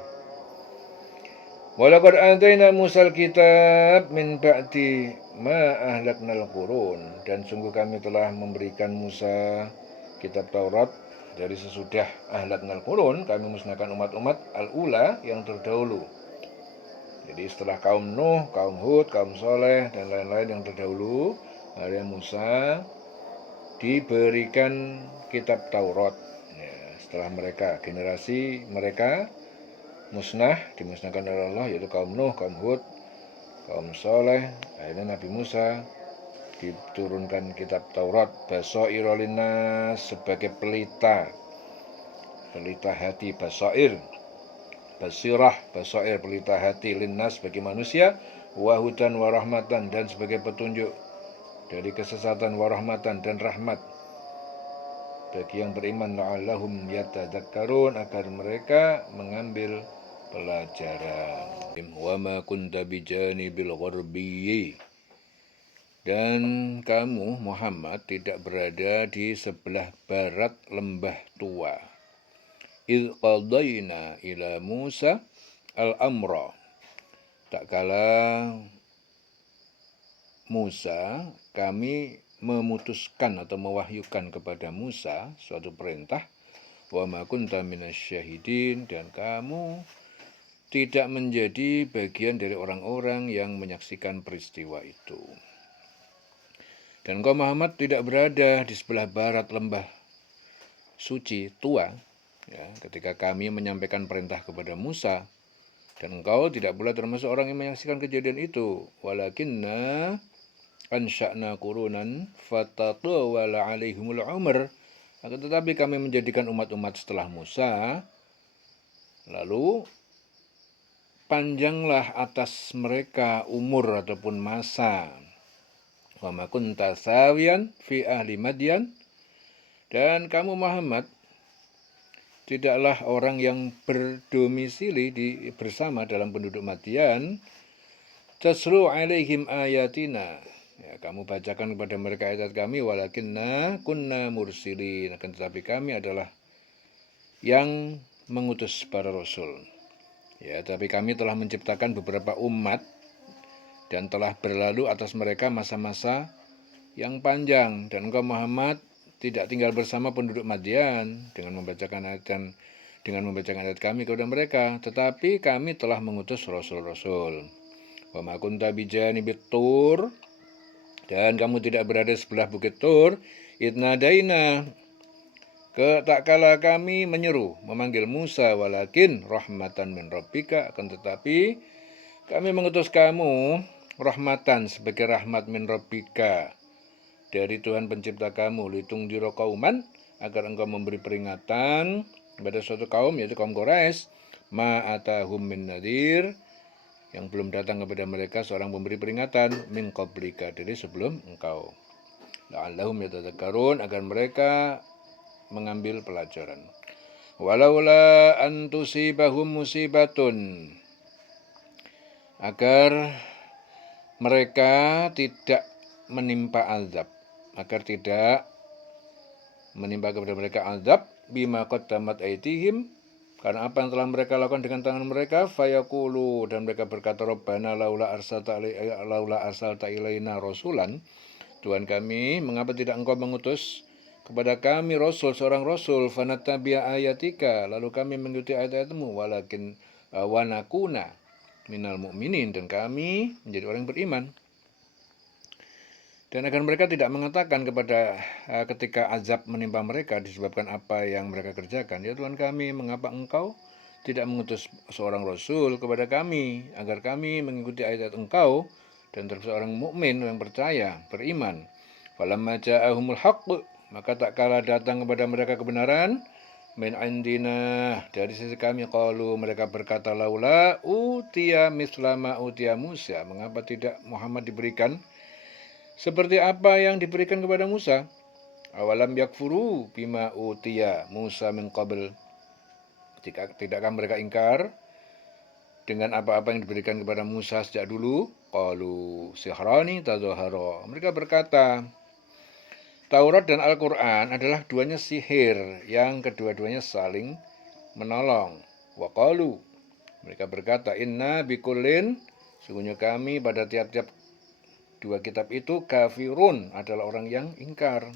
Walaqad ataina Musal kitab min ba'di ma ahlaknal qurun, dan sungguh kami telah memberikan Musa kitab Taurat dari sesudah ahlaknal qurun, kami musnahkan umat-umat al-ula, yang terdahulu. Jadi setelah kaum Nuh, kaum Hud, kaum Soleh, dan lain-lain yang terdahulu, Maria Musa diberikan kitab Taurat. Ya, setelah mereka, generasi mereka musnah, dimusnahkan oleh Allah, yaitu kaum Nuh, kaum Hud, kaum Soleh. Akhirnya Nabi Musa diturunkan kitab Taurat, basair linnas, sebagai pelita hati, basair, basirah, basair, pelita hati, linnas, bagi manusia, wahudan warahmatan, dan sebagai petunjuk dari kesesatan, warahmatan, dan rahmat bagi yang beriman, la'allahum yatadzakkarun, agar mereka mengambil pelajaran. Wa ma kunta bijanibil gharbi, Dan kamu Muhammad tidak berada di sebelah barat lembah tua. Idh qadayna ila Musa al-amra. Tak kala Musa, kami memutuskan atau mewahyukan kepada Musa suatu perintah, wa ma kunta minasyahidin, dan kamu tidak menjadi bagian dari orang-orang yang menyaksikan peristiwa itu. Dan engkau Muhammad tidak berada di sebelah barat lembah suci tua, ya, ketika kami menyampaikan perintah kepada Musa, dan engkau tidak pula termasuk orang yang menyaksikan kejadian itu. Walakinna ansha'na qurunan fatatawala alaihimul umr. Akan tetapi kami menjadikan umat-umat setelah Musa, lalu panjanglah atas mereka umur ataupun masa. Wa ma kunta sawiyan fi ahli Madyan, dan kamu Muhammad tidaklah orang yang berdomisili bersama dalam penduduk Madyan. Taslu alaihim ayatina, ya, kamu bacakan kepada mereka ayat kami, walakinna kunna mursilin, akan tetapi kami adalah yang mengutus para rasul. Ya, tapi kami telah menciptakan beberapa umat dan telah berlalu atas mereka masa-masa yang panjang, dan engkau Muhammad tidak tinggal bersama penduduk Madyan dengan membacakan ayat kami kepada mereka, tetapi kami telah mengutus rasul-rasul. Wa ma kunta bijanibit tur, dan kamu tidak berada sebelah bukit Tur, idnadaina, tak kala kami menyeru, memanggil Musa, walakin rahmatan min rabbika, akan tetapi kami mengutus kamu rahmatan, sebagai rahmat min rabbika, dari Tuhan pencipta kamu, litungdira qauman, agar engkau memberi peringatan kepada suatu kaum, yaitu kaum Quraisy, ma atahum min nadhir, yang belum datang kepada mereka seorang pemberi peringatan, min qablika, dari sebelum engkau, la'allahum yatadzakkarun, agar mereka mengambil pelajaran. Walaula an tusibahum musibatun, agar mereka tidak menimpa azab, agar tidak menimpa kepada mereka azab, bima qaddamat aydihim, karena apa yang telah mereka lakukan dengan tangan mereka, fayaqulu, dan mereka berkata, Rabbana laula arsalta ilaina rasulan, Tuhan kami, mengapa tidak engkau mengutus kepada kami rasul, seorang rasul, fanattabi'a ayatika, lalu kami mengikuti ayat-ayatmu, walakin wanakuna minal mu'minin, dan kami menjadi orang yang beriman. Dan agar mereka tidak mengatakan ketika azab menimpa mereka disebabkan apa yang mereka kerjakan, ya Tuhan kami, mengapa engkau tidak mengutus seorang rasul kepada kami, agar kami mengikuti ayat-ayat engkau dan terus orang mukmin yang percaya, beriman. Falamma ja'ahumul haqq, maka tak kala datang kepada mereka kebenaran, min indina, dari sisi kami, qalu, mereka berkata, laula utiya mislama utiya Musa, mengapa tidak Muhammad diberikan seperti apa yang diberikan kepada Musa? Awalam yakfuru bima utiya Musa min qabl, tidakkah mereka ingkar dengan apa-apa yang diberikan kepada Musa sejak dulu? Qalu sihrani tadzahara, mereka berkata, Taurat dan Al-Quran adalah duanya sihir yang kedua-duanya saling menolong. Wa qalu, mereka berkata, inna bikullin, sungguhnya kami pada tiap-tiap dua kitab itu kafirun, adalah orang yang ingkar.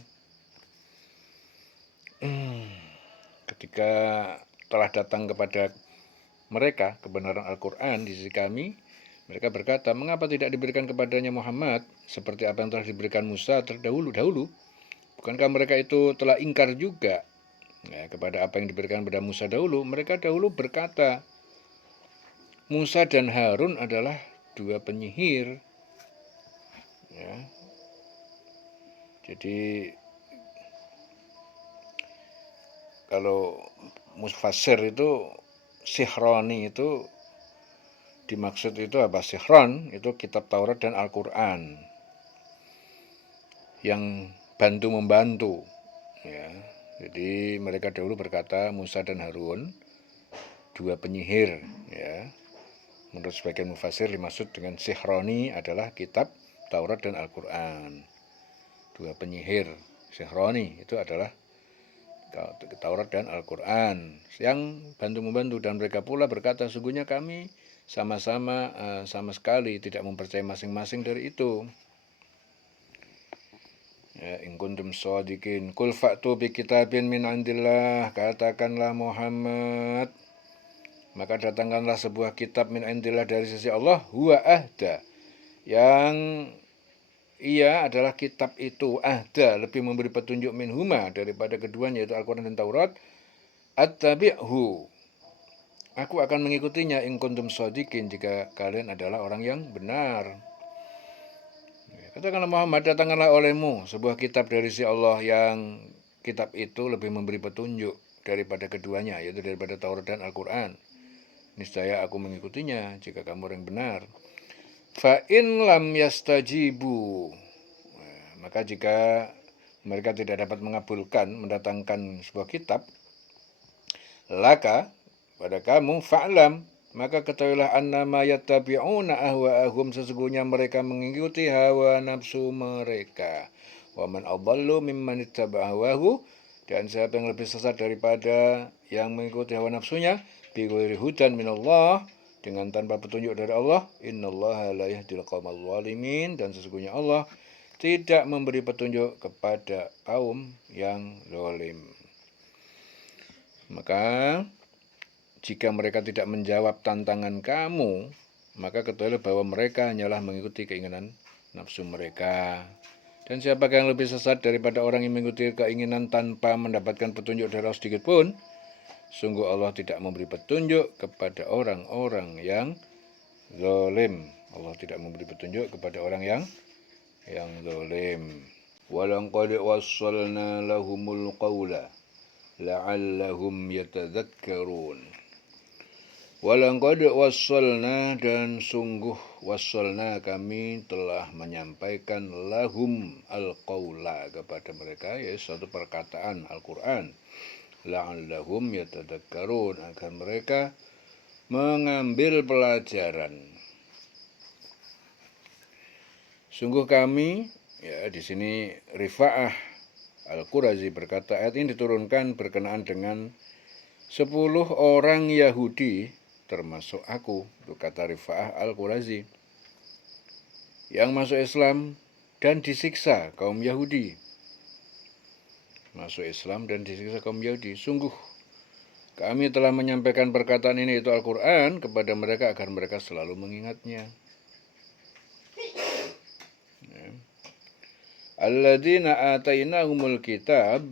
Ketika telah datang kepada mereka kebenaran Al-Quran di sisi kami, mereka berkata, mengapa tidak diberikan kepadanya Muhammad seperti apa yang telah diberikan Musa terdahulu? Bukankah mereka itu telah ingkar juga, ya, kepada apa yang diberikan kepada Musa dahulu? Mereka dahulu berkata, Musa dan Harun adalah dua penyihir. Ya. Jadi kalau mufassir itu sihroni itu dimaksud itu apa? Sihron itu kitab Taurat dan Al-Quran yang bantu-membantu, ya. Jadi mereka dahulu berkata Musa dan Harun dua penyihir, ya. Menurut sebagian mufassir dimaksud dengan sihroni adalah kitab Taurat dan Al-Quran. Dua penyihir Sihroni itu adalah Taurat dan Al-Quran yang bantu-membantu, dan mereka pula berkata, sungguhnya kami sama sekali tidak mempercayai masing-masing dari itu. Ya, in kuntum shadiqin qul fa'tu bi kitabin min indillah, katakanlah Muhammad, maka datangkanlah sebuah kitab min indillah dari sisi Allah, huwa ahda, yang ia adalah kitab itu ahda, lebih memberi petunjuk minhuma, daripada keduanya, yaitu Al-Quran dan Taurat. Attabi'hu, aku akan mengikutinya, in kuntum shadiqin, jika kalian adalah orang yang benar. Katakanlah Muhammad, datangkanlah olehmu sebuah kitab dari sisi Allah yang kitab itu lebih memberi petunjuk daripada keduanya, yaitu daripada Taurat dan Al-Quran. Niscaya aku mengikutinya jika kamu orang benar. Fa in lam yastajibu, maka jika mereka tidak dapat mengabulkan mendatangkan sebuah kitab, laka, pada kamu, fa'lam, maka ketahuilah annama yattabi'una ahwa'ahum, sesungguhnya mereka mengikuti hawa nafsu mereka. Wa man adallu mimman ittaba'a hawahu, dan siapa yang lebih sesat daripada yang mengikuti hawa nafsunya, bi ghairi hudan minallah, dengan tanpa petunjuk dari Allah. Innallaha la yahdil qaumal zalimin, dan sesungguhnya Allah tidak memberi petunjuk kepada kaum yang zalim. Maka jika mereka tidak menjawab tantangan kamu, maka ketahuilah bahwa mereka hanyalah mengikuti keinginan nafsu mereka. Dan siapakah yang lebih sesat daripada orang yang mengikuti keinginan tanpa mendapatkan petunjuk dari Allah sedikit pun? Sungguh Allah tidak memberi petunjuk kepada orang-orang yang zalim. Allah tidak memberi petunjuk kepada orang yang zalim. Walaqad wassalna lahumul qawla la'allahum yatadzakkarun. Walaqad wassalna, dan sungguh wassalna, kami telah menyampaikan lahum al-qawla, kepada mereka, yaitu suatu perkataan Al-Quran, la'allahum yatadzakkarun, agar mereka mengambil pelajaran. Sungguh kami, ya di sini Rifa'ah Al-Qurazi berkata, ayat ini diturunkan berkenaan dengan 10 orang Yahudi, termasuk aku, itu kata Rifa'ah Al-Qurazi, yang masuk Islam dan disiksa kaum Yahudi. Masuk Islam dan disiksa kaum Yahudi. Sungguh kami telah menyampaikan perkataan ini, itu Al-Quran, kepada mereka agar mereka selalu mengingatnya. Alladzina atainahumul kitab,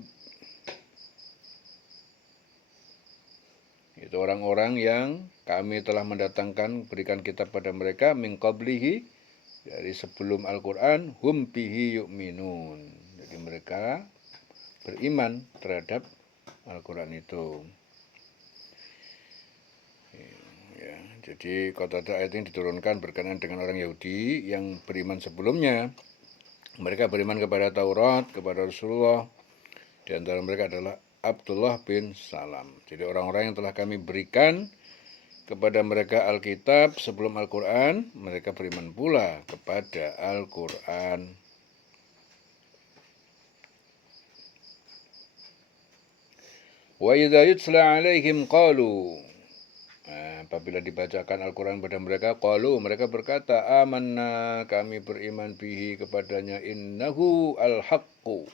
itu orang-orang yang kami telah mendatangkan, berikan kitab pada mereka, min qablihi, dari sebelum Al-Quran, hum bihi yu'minun, jadi mereka beriman terhadap Al-Quran itu. Ya, jadi kata ayat ini diturunkan berkenaan dengan orang Yahudi yang beriman sebelumnya. Mereka beriman kepada Taurat, kepada Rasulullah. Di antara mereka adalah Abdullah bin Salam. Jadi orang-orang yang telah kami berikan kepada mereka Alkitab sebelum Al-Quran, mereka beriman pula kepada Al-Quran. Wa idza yutla alaihim qalu, apabila dibacakan Al-Quran pada mereka, qalu, mereka berkata, amanna, kami beriman bihi, kepadanya, innahu al-haqqu,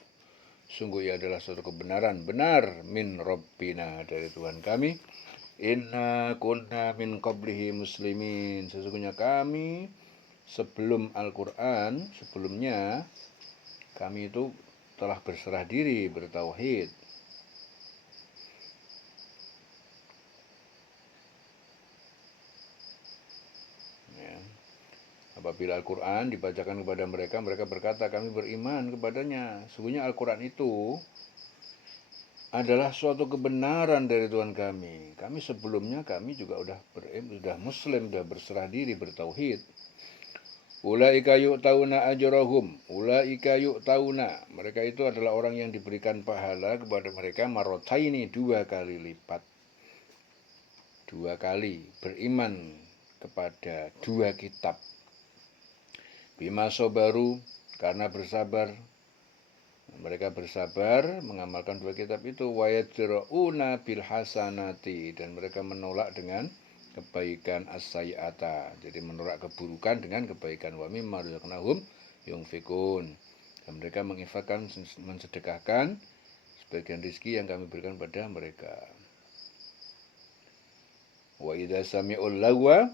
sungguh ia adalah suatu kebenaran, benar, min rabbina, dari Tuhan kami, inna kunna min qablihi muslimin, sesungguhnya kami sebelum Al-Quran, sebelumnya kami itu telah berserah diri, bertauhid. Apabila Al-Quran dibacakan kepada mereka, mereka berkata, kami beriman kepadanya. Sesungguhnya Al-Quran itu adalah suatu kebenaran dari Tuhan kami. Kami sebelumnya, kami juga sudah muslim, sudah berserah diri, bertauhid. Ulaika yu'tauna ajrahum. Ulaika yu'tauna. Mereka itu adalah orang yang diberikan pahala kepada mereka marrotaini, 2 kali lipat. 2 kali beriman kepada 2 kitab. bima sabaru, karena bersabar. Mereka bersabar mengamalkan dua kitab itu, wa yadra'una bil hasanati, dan mereka menolak dengan kebaikan as-sayyi'ata, jadi menolak keburukan dengan kebaikan, wa mimma razaqnahum yunfikun, dan mereka menginfakkan, mensedekahkan sebagian rezeki yang kami berikan pada mereka. Wa idza sami'ul lagwa,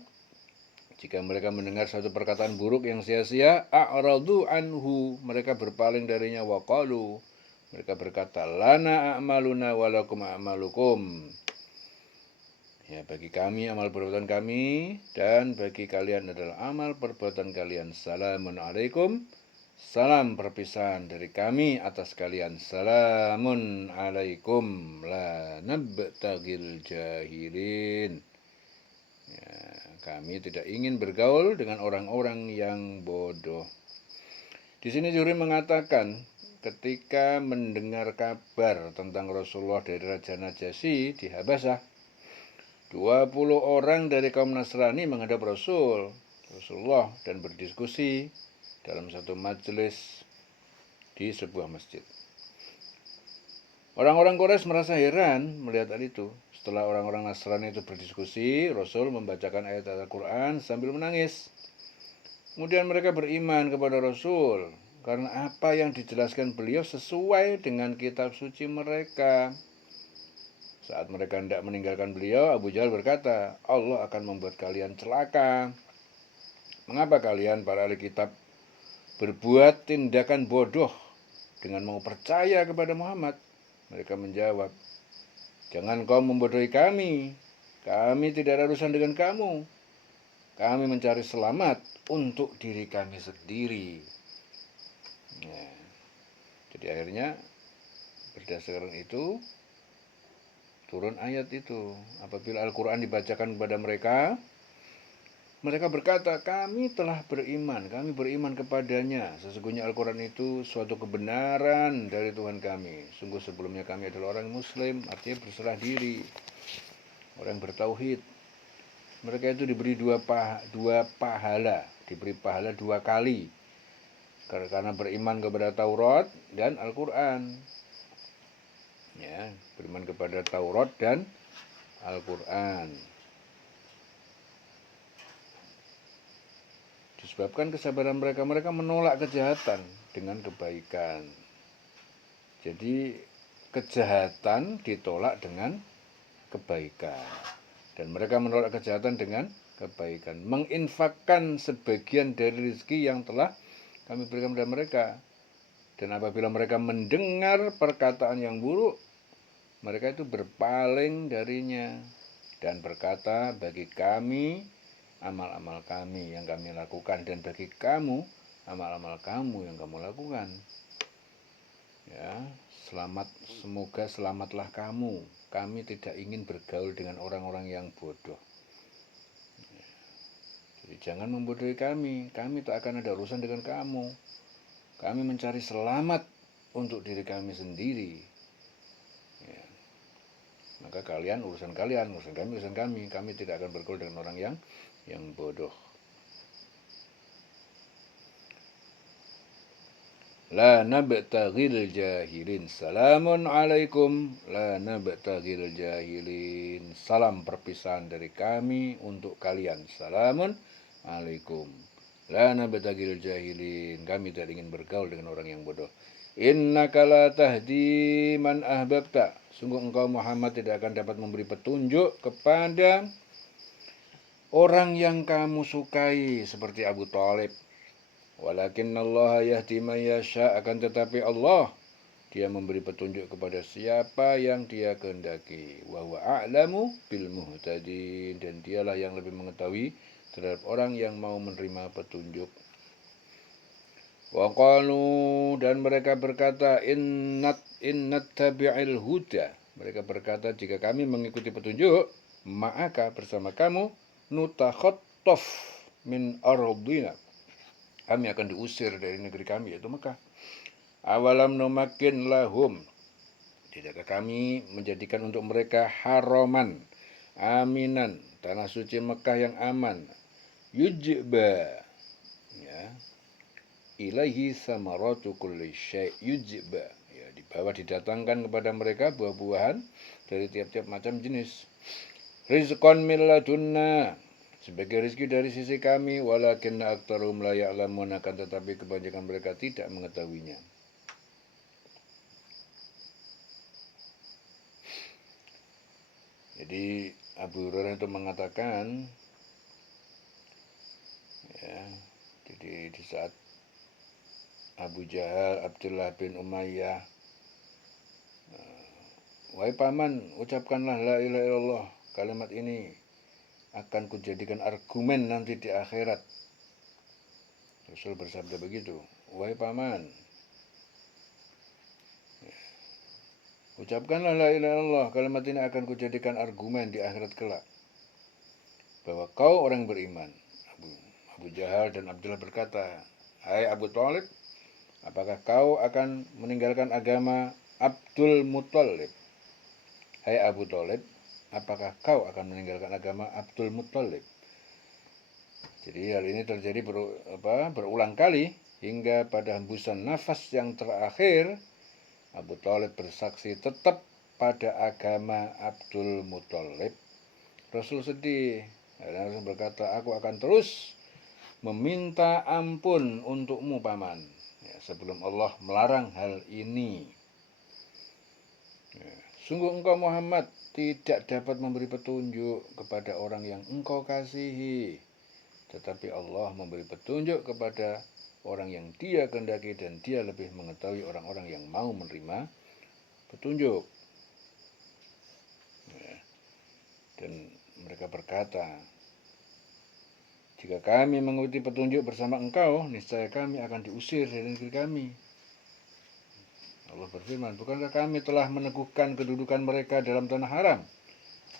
jika mereka mendengar satu perkataan buruk yang sia-sia, a'radu anhu, mereka berpaling darinya, wa qalu, mereka berkata, lana a'maluna walakum a'malukum, ya, bagi kami amal perbuatan kami dan bagi kalian adalah amal perbuatan kalian. Salamun alaikum, salam perpisahan dari kami atas kalian. Salamun alaikum, la nabtagil jahilin. Ya, kami tidak ingin bergaul dengan orang-orang yang bodoh. Di sini Zuhri mengatakan, ketika mendengar kabar tentang Rasulullah dari Raja Najasyi di Habasyah, 20 orang dari kaum Nasrani menghadap Rasulullah dan berdiskusi dalam satu majelis di sebuah masjid. Orang-orang Quraisy merasa heran melihat hal itu. Setelah orang-orang Nasrani itu berdiskusi, Rasul membacakan ayat Al-Quran sambil menangis. Kemudian mereka beriman kepada Rasul karena apa yang dijelaskan beliau sesuai dengan kitab suci mereka. Saat mereka hendak meninggalkan beliau, Abu Jahal berkata, Allah akan membuat kalian celaka. Mengapa kalian para ahli kitab berbuat tindakan bodoh dengan mau percaya kepada Muhammad? Mereka menjawab, jangan kau membodohi kami. Kami tidak ada urusan dengan kamu. Kami mencari selamat untuk diri kami sendiri. Ya. Jadi akhirnya berdasarkan itu turun ayat itu. Apabila Al-Quran dibacakan kepada mereka, mereka berkata, kami telah beriman, kami beriman kepadanya. Sesungguhnya Al-Quran itu suatu kebenaran dari Tuhan kami. Sungguh sebelumnya kami adalah orang Muslim, artinya berserah diri, orang bertauhid. Mereka itu diberi dua pahala, diberi pahala 2 kali. Karena beriman kepada Taurat dan Al-Quran. Ya, beriman kepada Taurat dan Al-Quran. Disebabkan kesabaran mereka, mereka menolak kejahatan dengan kebaikan. Jadi kejahatan ditolak dengan kebaikan. Dan mereka menolak kejahatan dengan kebaikan. Menginfakkan sebagian dari rezeki yang telah kami berikan kepada mereka. Dan apabila mereka mendengar perkataan yang buruk, mereka itu berpaling darinya dan berkata, bagi kami amal-amal kami yang kami lakukan, dan bagi kamu amal-amal kamu yang kamu lakukan. Ya, semoga selamatlah kamu. Kami tidak ingin bergaul dengan orang-orang yang bodoh. Jadi jangan membodohi kami. Kami tak akan ada urusan dengan kamu. Kami mencari selamat untuk diri kami sendiri. Ya. Maka kalian urusan kalian, urusan kami. Kami tidak akan bergaul dengan orang yang bodoh. La nabtaghil jahilin. Salamun alaikum. La nabtaghil jahilin. Salam perpisahan dari kami untuk kalian. Salamun alaikum. La nabtaghil jahilin. Kami tidak ingin bergaul dengan orang yang bodoh. Innaka la tahdi man ahbabta. Sungguh engkau Muhammad tidak akan dapat memberi petunjuk kepada orang yang kamu sukai seperti Abu Thalib. Walakinnallaha yahdi man yasha, akan tetapi Allah dia memberi petunjuk kepada siapa yang dia kehendaki. Wa huwa a'lamu bil muhtadin, dan dialah yang lebih mengetahui terhadap orang yang mau menerima petunjuk. Wa qalu, dan mereka berkata, innat tabi'il huda. Mereka berkata, jika kami mengikuti petunjuk, maka bersama kamu nutakhattaf min ardina, kami akan diusir dari negeri kami, yaitu Mekah. Awalam numakin lahum, tidakkah kami menjadikan untuk mereka haraman, aminan, tanah suci Mekah yang aman, yujba, ya, ilaihi samaratu kulli syai' yujba. Ya, dibawa didatangkan kepada mereka buah-buahan dari tiap-tiap macam jenis. Rizqan min ladunna, sebagai rezeki dari sisi kami, walakinna aktsaruhum la ya'lamun, akan tetapi kebanyakan mereka tidak mengetahuinya. Jadi Abu Hurairah itu mengatakan, ya, jadi di saat Abu Jahal, Abdullah bin Umayyah, wahai paman, ucapkanlah la ilaha illallah, kalimat ini akan kujadikan argumen nanti di akhirat. Rasul bersabda begitu, wahai paman, ucapkanlah la ilaha illallah, kalimat ini akan kujadikan argumen di akhirat kelak, bahwa kau orang beriman. Abu Jahal dan Abdullah berkata, hai Abu Thalib, apakah kau akan meninggalkan agama Abdul Muthalib? Hai Abu Thalib, apakah kau akan meninggalkan agama Abdul Muthalib? Jadi hal ini terjadi berulang kali, hingga pada hembusan nafas yang terakhir, Abu Thalib bersaksi tetap pada agama Abdul Muthalib. Rasul sedih. Rasul berkata, aku akan terus meminta ampun untukmu paman, ya, sebelum Allah melarang hal ini. Ya, sungguh engkau Muhammad tidak dapat memberi petunjuk kepada orang yang engkau kasihi, tetapi Allah memberi petunjuk kepada orang yang Dia kehendaki, dan Dia lebih mengetahui orang-orang yang mau menerima petunjuk. Ya, dan mereka berkata, jika kami mengikuti petunjuk bersama engkau, niscaya kami akan diusir dari negeri kami. Allah berfirman, bukankah kami telah meneguhkan kedudukan mereka dalam tanah haram,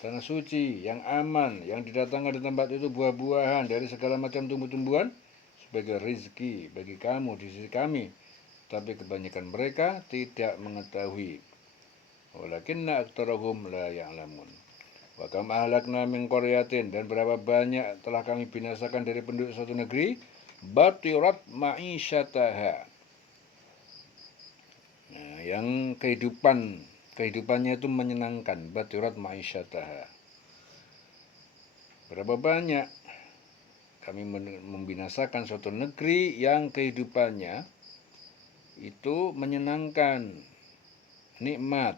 tanah suci, yang aman, yang didatangkan di tempat itu buah-buahan dari segala macam tumbuh-tumbuhan, sebagai rizki bagi kamu di sisi kami. Tapi kebanyakan mereka tidak mengetahui. Walakinna aktsarahum la ya'lamun. Wa kam ahlakna min qaryatin, dan berapa banyak telah kami binasakan dari penduduk suatu negeri, batirat ma'isyataha, nah, yang kehidupannya itu menyenangkan, batirat ma'isyataha. Berapa banyak kami membinasakan suatu negeri yang kehidupannya itu menyenangkan, nikmat,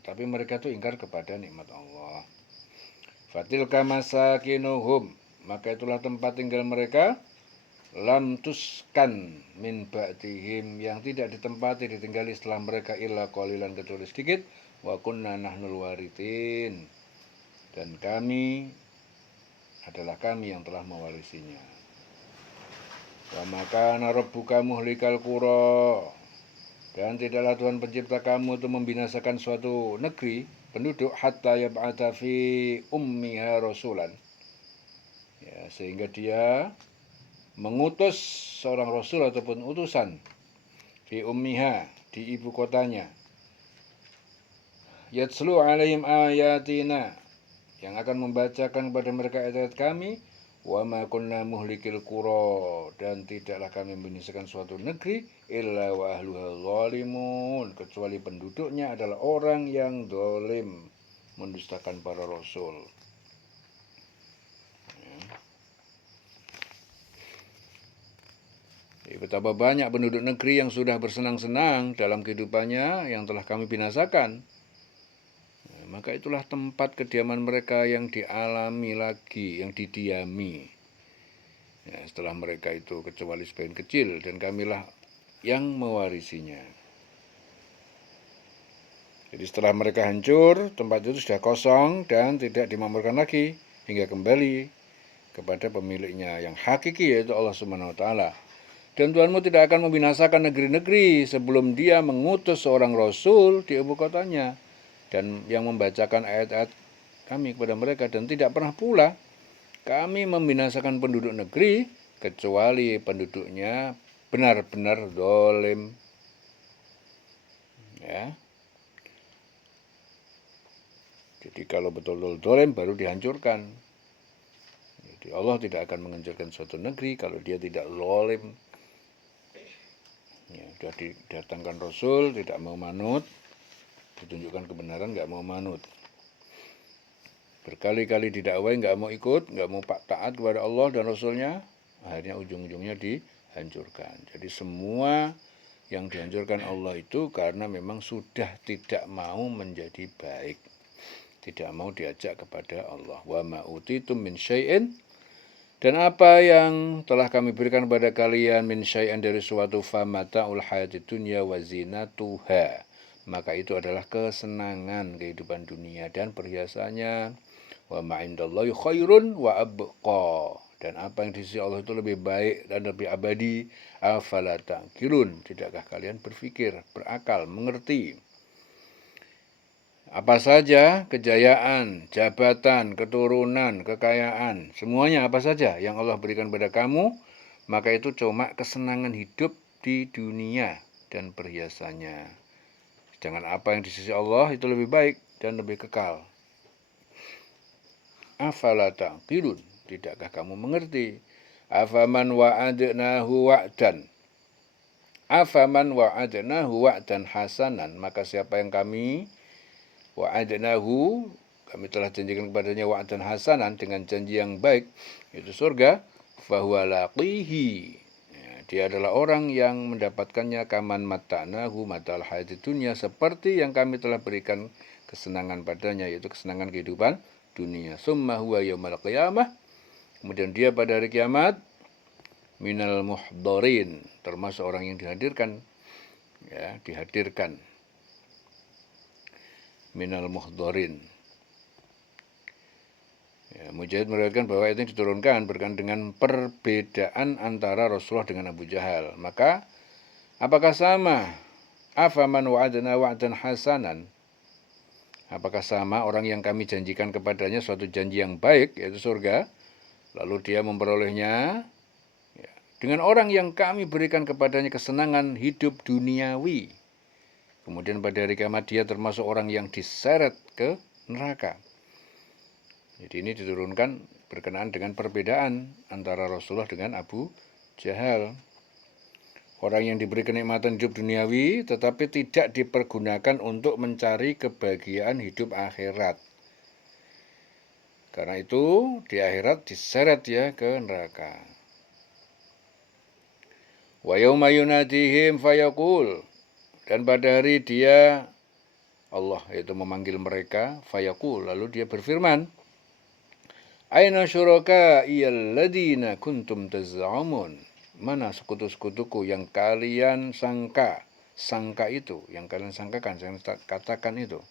tapi mereka itu ingkar kepada nikmat Allah. Fatilka masakinuhum, maka itulah tempat tinggal mereka, lam tuskan min ba'dihim, yang tidak ditempati, ditinggali setelah mereka, illa qalilan, kecuali sedikit, wa kunna nahnul warithin, dan kami adalah kami yang telah mewarisinya. Wa makana rabbuka muhlikal qura, dan tidaklah Tuhan pencipta kamu itu membinasakan suatu negeri penduduk, hatta yab'atha fi ummiha rasulan, ya, sehingga dia mengutus seorang rasul ataupun utusan, fi ummiha, di ibu kotanya, yatslu alaihim ayatina, yang akan membacakan kepada mereka ayat-ayat kami, wa ma kunna muhlikil qura, dan tidaklah kami membinasakan suatu negeri, illa wa ahluha zalimun, kecuali penduduknya adalah orang yang zalim, mendustakan para rasul. Betapa banyak penduduk negeri yang sudah bersenang-senang dalam kehidupannya yang telah kami binasakan. Maka itulah tempat kediaman mereka yang dialami lagi, yang didiami. Ya, setelah mereka itu kecuali sebagian kecil, dan kamilah yang mewarisinya. Jadi setelah mereka hancur, tempat itu sudah kosong dan tidak dimakmurkan lagi, hingga kembali kepada pemiliknya yang hakiki, yaitu Allah Subhanahu wa Ta'ala. Dan Tuhanmu tidak akan membinasakan negeri-negeri sebelum Dia mengutus seorang rasul di ibu kotanya, dan yang membacakan ayat-ayat kami kepada mereka, dan tidak pernah pula kami membinasakan penduduk negeri kecuali penduduknya benar-benar zalim. Ya. Jadi kalau betul-betul zalim baru dihancurkan. Jadi Allah tidak akan menghancurkan suatu negeri kalau dia tidak zalim. Ya, sudah didatangkan Rasul, tidak mau manut, ditunjukkan kebenaran, nggak mau manut. Berkali-kali didakwai, nggak mau ikut, nggak mau taat kepada Allah dan Rasulnya, akhirnya ujung-ujungnya dihancurkan. Jadi semua yang dihancurkan Allah itu karena memang sudah tidak mau menjadi baik, tidak mau diajak kepada Allah. Wa ma utitum min syai'in, dan apa yang telah kami berikan pada kalian min syai'an dari suatu famata'ul hayatid dunya wa zinatuha, maka itu adalah kesenangan kehidupan dunia dan perhiasannya. Wa ma indallahi khairun wa abqa, dan apa yang di sisi Allah itu lebih baik dan lebih abadi. Afala ta'qilun, tidakkah kalian berpikir, berakal, mengerti? Apa saja kejayaan, jabatan, keturunan, kekayaan, semuanya apa saja yang Allah berikan pada kamu, maka itu cuma kesenangan hidup di dunia dan perhiasannya. Sedangkan apa yang di sisi Allah itu lebih baik dan lebih kekal. Afala ta'qilun, tidakkah kamu mengerti? Afaman wa'adnahu wa'dan, afaman wa'adnahu wa'dan hasanan, maka siapa yang kami wa'adnahu, kami telah janjikan kepadanya wa'dan hasanan, dengan janji yang baik, itu surga, fahuwa laqihi, ya, dia adalah orang yang mendapatkannya, kaman mata'nahu matal hayatid dunya, seperti yang kami telah berikan kesenangan padanya, yaitu kesenangan kehidupan dunia. Summa huwa yaumal qiyamah, kemudian dia pada hari kiamat minal muhdorin, termasuk orang yang dihadirkan, ya, dihadirkan. Minal muhdorin. Ya, Mujahid meriwayatkan bahwa itu diturunkan berkaitan dengan perbedaan antara Rasulullah dengan Abu Jahal. Maka apakah sama? Afaman wa'adna wa'dan hasanan, apakah sama orang yang kami janjikan kepadanya suatu janji yang baik, yaitu surga, lalu dia memperolehnya, ya, dengan orang yang kami berikan kepadanya kesenangan hidup duniawi, kemudian pada hari kiamat dia termasuk orang yang diseret ke neraka. Jadi ini diturunkan berkenaan dengan perbedaan antara Rasulullah dengan Abu Jahal. Orang yang diberi kenikmatan hidup duniawi tetapi tidak dipergunakan untuk mencari kebahagiaan hidup akhirat. Karena itu di akhirat diseret ya ke neraka. Wa yauma yunadihim fayaqul, dan pada hari dia, Allah yaitu memanggil mereka, fayaqul, lalu dia berfirman, aina syuraka'iyal ladina kuntum taz'amun, mana sekutu-sekutuku yang kalian sangka itu, yang kalian sangkakan, yang katakan itu.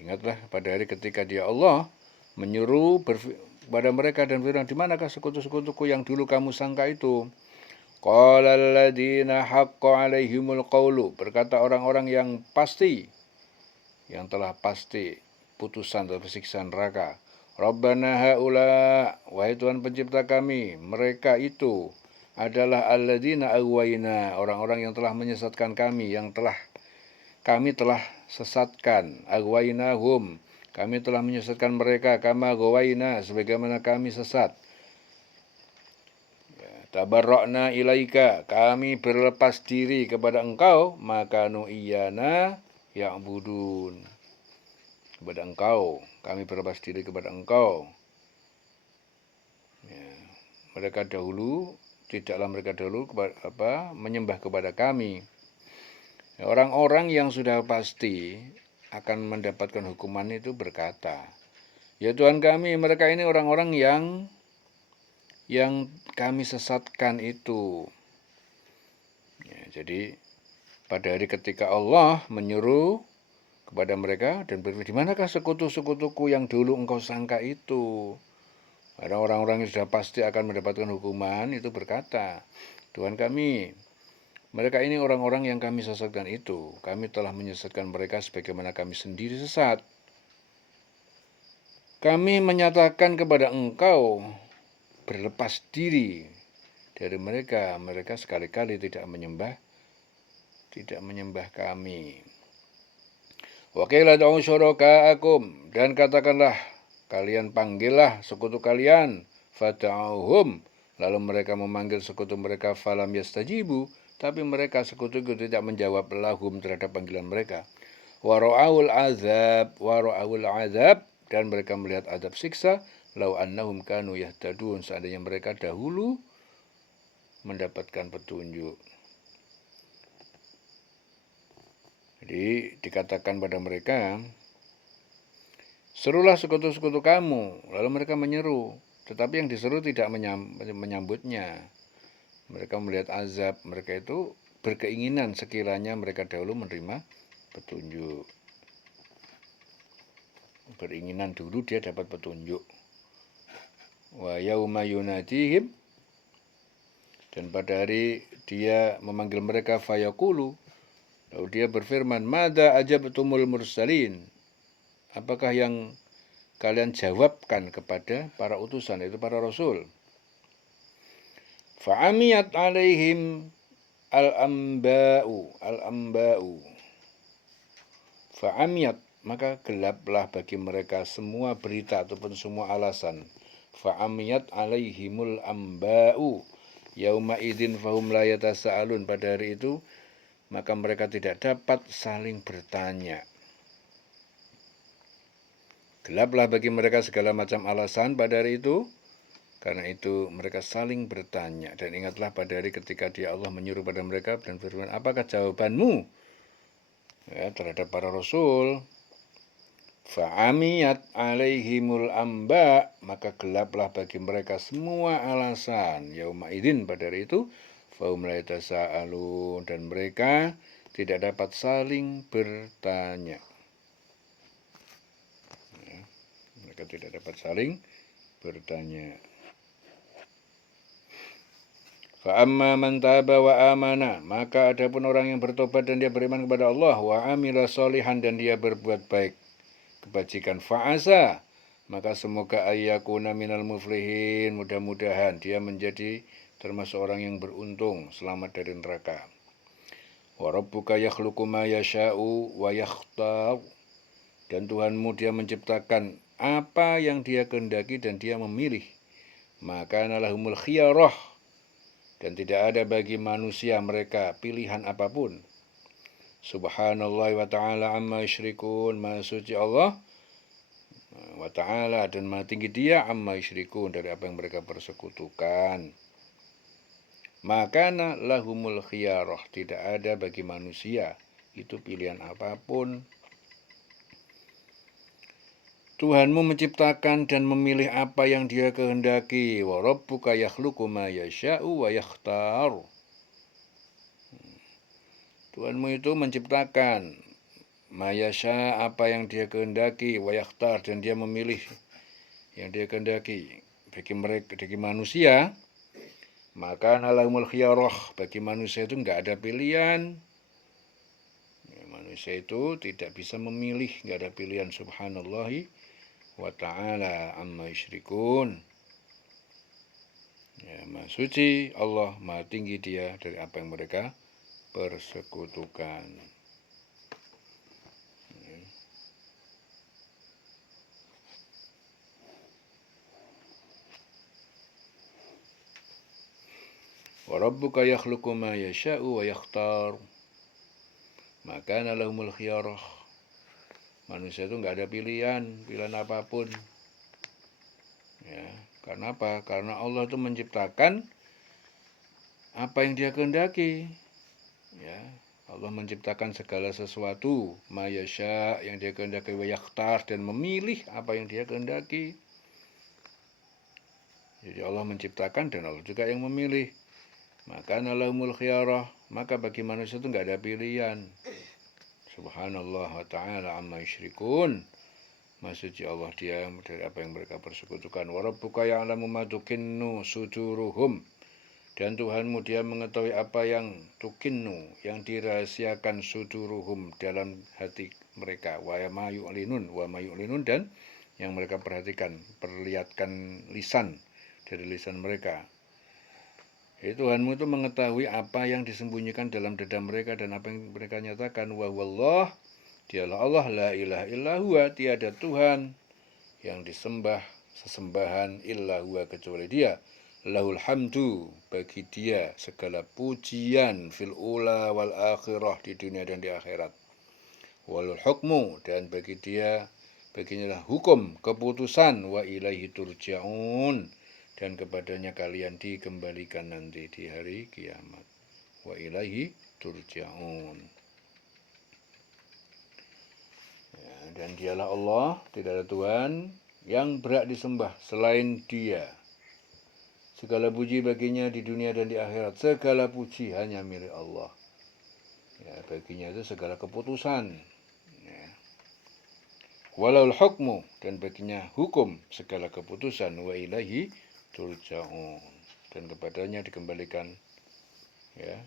Ingatlah pada hari ketika dia Allah menyuruh kepada mereka dan firman, di manakah sekutu-sekutuku yang dulu kamu sangka itu? Qala alladziina haqqa 'alaihimul qawlu, berkata orang-orang yang pasti, yang telah pasti putusan atau siksaan neraka. Rabbana haula, wahai Tuhan pencipta kami, mereka itu adalah alladziina aghwayna, orang-orang yang telah menyesatkan kami, yang kami telah sesatkan. Aghwaynahum, kami telah menyesatkan mereka, kama ghawayna, sebagaimana kami sesat. Tabarra'na ilaika, kami berlepas diri kepada engkau, maka nu'iyana ya'budun, kepada engkau, kami berlepas diri kepada engkau. Ya, tidaklah mereka dahulu menyembah kepada kami. Ya, orang-orang yang sudah pasti akan mendapatkan hukuman itu berkata, ya Tuhan kami, mereka ini orang-orang yang kami sesatkan itu. Ya, jadi pada hari ketika Allah menyuruh kepada mereka dan berfirman, di manakah sekutu-sekutuku yang dulu engkau sangka itu? Ada orang-orang yang sudah pasti akan mendapatkan hukuman itu berkata, Tuhan kami, mereka ini orang-orang yang kami sesatkan itu. Kami telah menyesatkan mereka sebagaimana kami sendiri sesat. Kami menyatakan kepada engkau, berlepas diri dari mereka. Mereka sekali-kali tidak menyembah kami. Wa qila ad'u syuraka'akum, dan katakanlah, kalian panggillah sekutu kalian, fad'uhum, Lalu mereka memanggil sekutu mereka falam yastajibu, tapi mereka sekutu itu tidak menjawab lahum terhadap panggilan mereka. Wara'awul azab, dan mereka melihat azab siksa. Lau annahum kanu yahtadun, seandainya mereka dahulu mendapatkan petunjuk. Jadi dikatakan pada mereka, serulah sekutu-sekutu kamu. Lalu mereka menyeru, tetapi yang diseru tidak menyambutnya. Mereka melihat azab, mereka itu berkeinginan sekiranya mereka dahulu menerima petunjuk. Beringinan dulu dia dapat petunjuk. Wa yauma yunadihim, dan pada hari dia memanggil mereka fayaqulu, lalu dia berfirman, madza ajabtumul mursalin, apakah yang kalian jawabkan kepada para utusan, itu para rasul. Fa'amiyat alaihim al-amba'u. Fa'amiyat, maka gelaplah bagi mereka semua berita ataupun semua alasan. Fa'amiyat alaihimul amba'u yauma idzin fahum la yatasaalun, pada hari itu maka mereka tidak dapat saling bertanya. Gelaplah bagi mereka segala macam alasan pada hari itu, karena itu mereka saling bertanya. Dan ingatlah pada hari ketika dia Allah menyuruh pada mereka dan berfirman, apakah jawabanmu terhadap para rasul? Fa'amiyat alaihimul amba, maka gelaplah bagi mereka semua alasan. Yauma idzin, pada hari itu, fahum la yatasaalun, dan mereka tidak dapat saling bertanya. Mereka tidak dapat saling bertanya. Fa'amma man taba wa amana, maka adapun orang yang bertobat dan dia beriman kepada Allah, wa amila sholihan, dan dia berbuat baik kebajikan, fa'asa, maka semoga ayyakuna minal muflihin, mudah-mudahan dia menjadi termasuk orang yang beruntung, selamat dari neraka. Wa rabbuka yakhluqu ma yasha'u wa yakhtar, dan Tuhanmu dia menciptakan apa yang dia kehendaki dan dia memilih. Maka lahumul khiyarah, dan tidak ada bagi manusia mereka pilihan apapun. Subhanallah wa ta'ala amma yusyrikun, maha suci Allah wa ta'ala dan maha tinggi dia amma yusyrikun, dari apa yang mereka persekutukan. Maka lahumul khiyarah, tidak ada bagi manusia itu pilihan apapun. Tuhanmu menciptakan dan memilih apa yang dia kehendaki. Wa rabbuka yakhluqu ma yasha'u wa yakhtar. Tuhanmu itu menciptakan mayasya, apa yang dia kehendaki, wa yakhtar, dan dia memilih yang dia kehendaki. Bagi manusia, maka lahumul khiyarah, bagi manusia itu enggak ada pilihan. Manusia itu tidak bisa memilih, enggak ada pilihan. Subhanallahi wa ta'ala amma yusyrikun. Maha suci Allah, maha tinggi dia dari apa yang mereka persekutukan. Wa rabbuka yakhluqu ma yasha'u wa yakhtar. Maka lahumul khiyarah. Manusia itu enggak ada pilihan apapun. Ya, karena apa? Karena Allah itu menciptakan apa yang dia kehendaki. Ya, Allah menciptakan segala sesuatu, mayasya, yang dia kehendaki, wa yakhtar, dan memilih apa yang dia kehendaki. Jadi Allah menciptakan dan Allah juga yang memilih. Maka lahumul khiyarah, maka bagi manusia itu enggak ada pilihan. Subhanallah wa ta'ala amma yusyrikun. Maha suci Allah dia dari apa yang mereka persekutukan. Wa rabbuka ya'lamu ma tukinnu suduruhum, dan Tuhanmu dia mengetahui apa yang tukinnu, yang dirahasiakan, suduruhum, dalam hati mereka, wa ma yu'linun, dan yang mereka perlihatkan lisan, dari lisan mereka. Jadi Tuhanmu itu mengetahui apa yang disembunyikan dalam dada mereka dan apa yang mereka nyatakan. Wa huwallah, dialah Allah, la ilaha illa huwa, tiada Tuhan yang disembah sesembahan illa huwa, kecuali dia. Lahul hamdu, bagi dia segala pujian fil ula wal akhirah, di dunia dan di akhirat. Walul hukmu, dan bagi dia baginya hukum, keputusan, wa ilaihi turja'un, dan kepadanya kalian dikembalikan nanti di hari kiamat. Wa ilaihi turja'un. Ya, dan dialah Allah, tidak ada Tuhan yang berhak disembah selain Dia. Segala puji baginya di dunia dan di akhirat. Segala puji hanya milik Allah. Ya, baginya itu segala keputusan. Ya. Walaul hukmu, dan baginya hukum, segala keputusan. Wa ilahi turja'un, dan kepadanya dikembalikan, ya,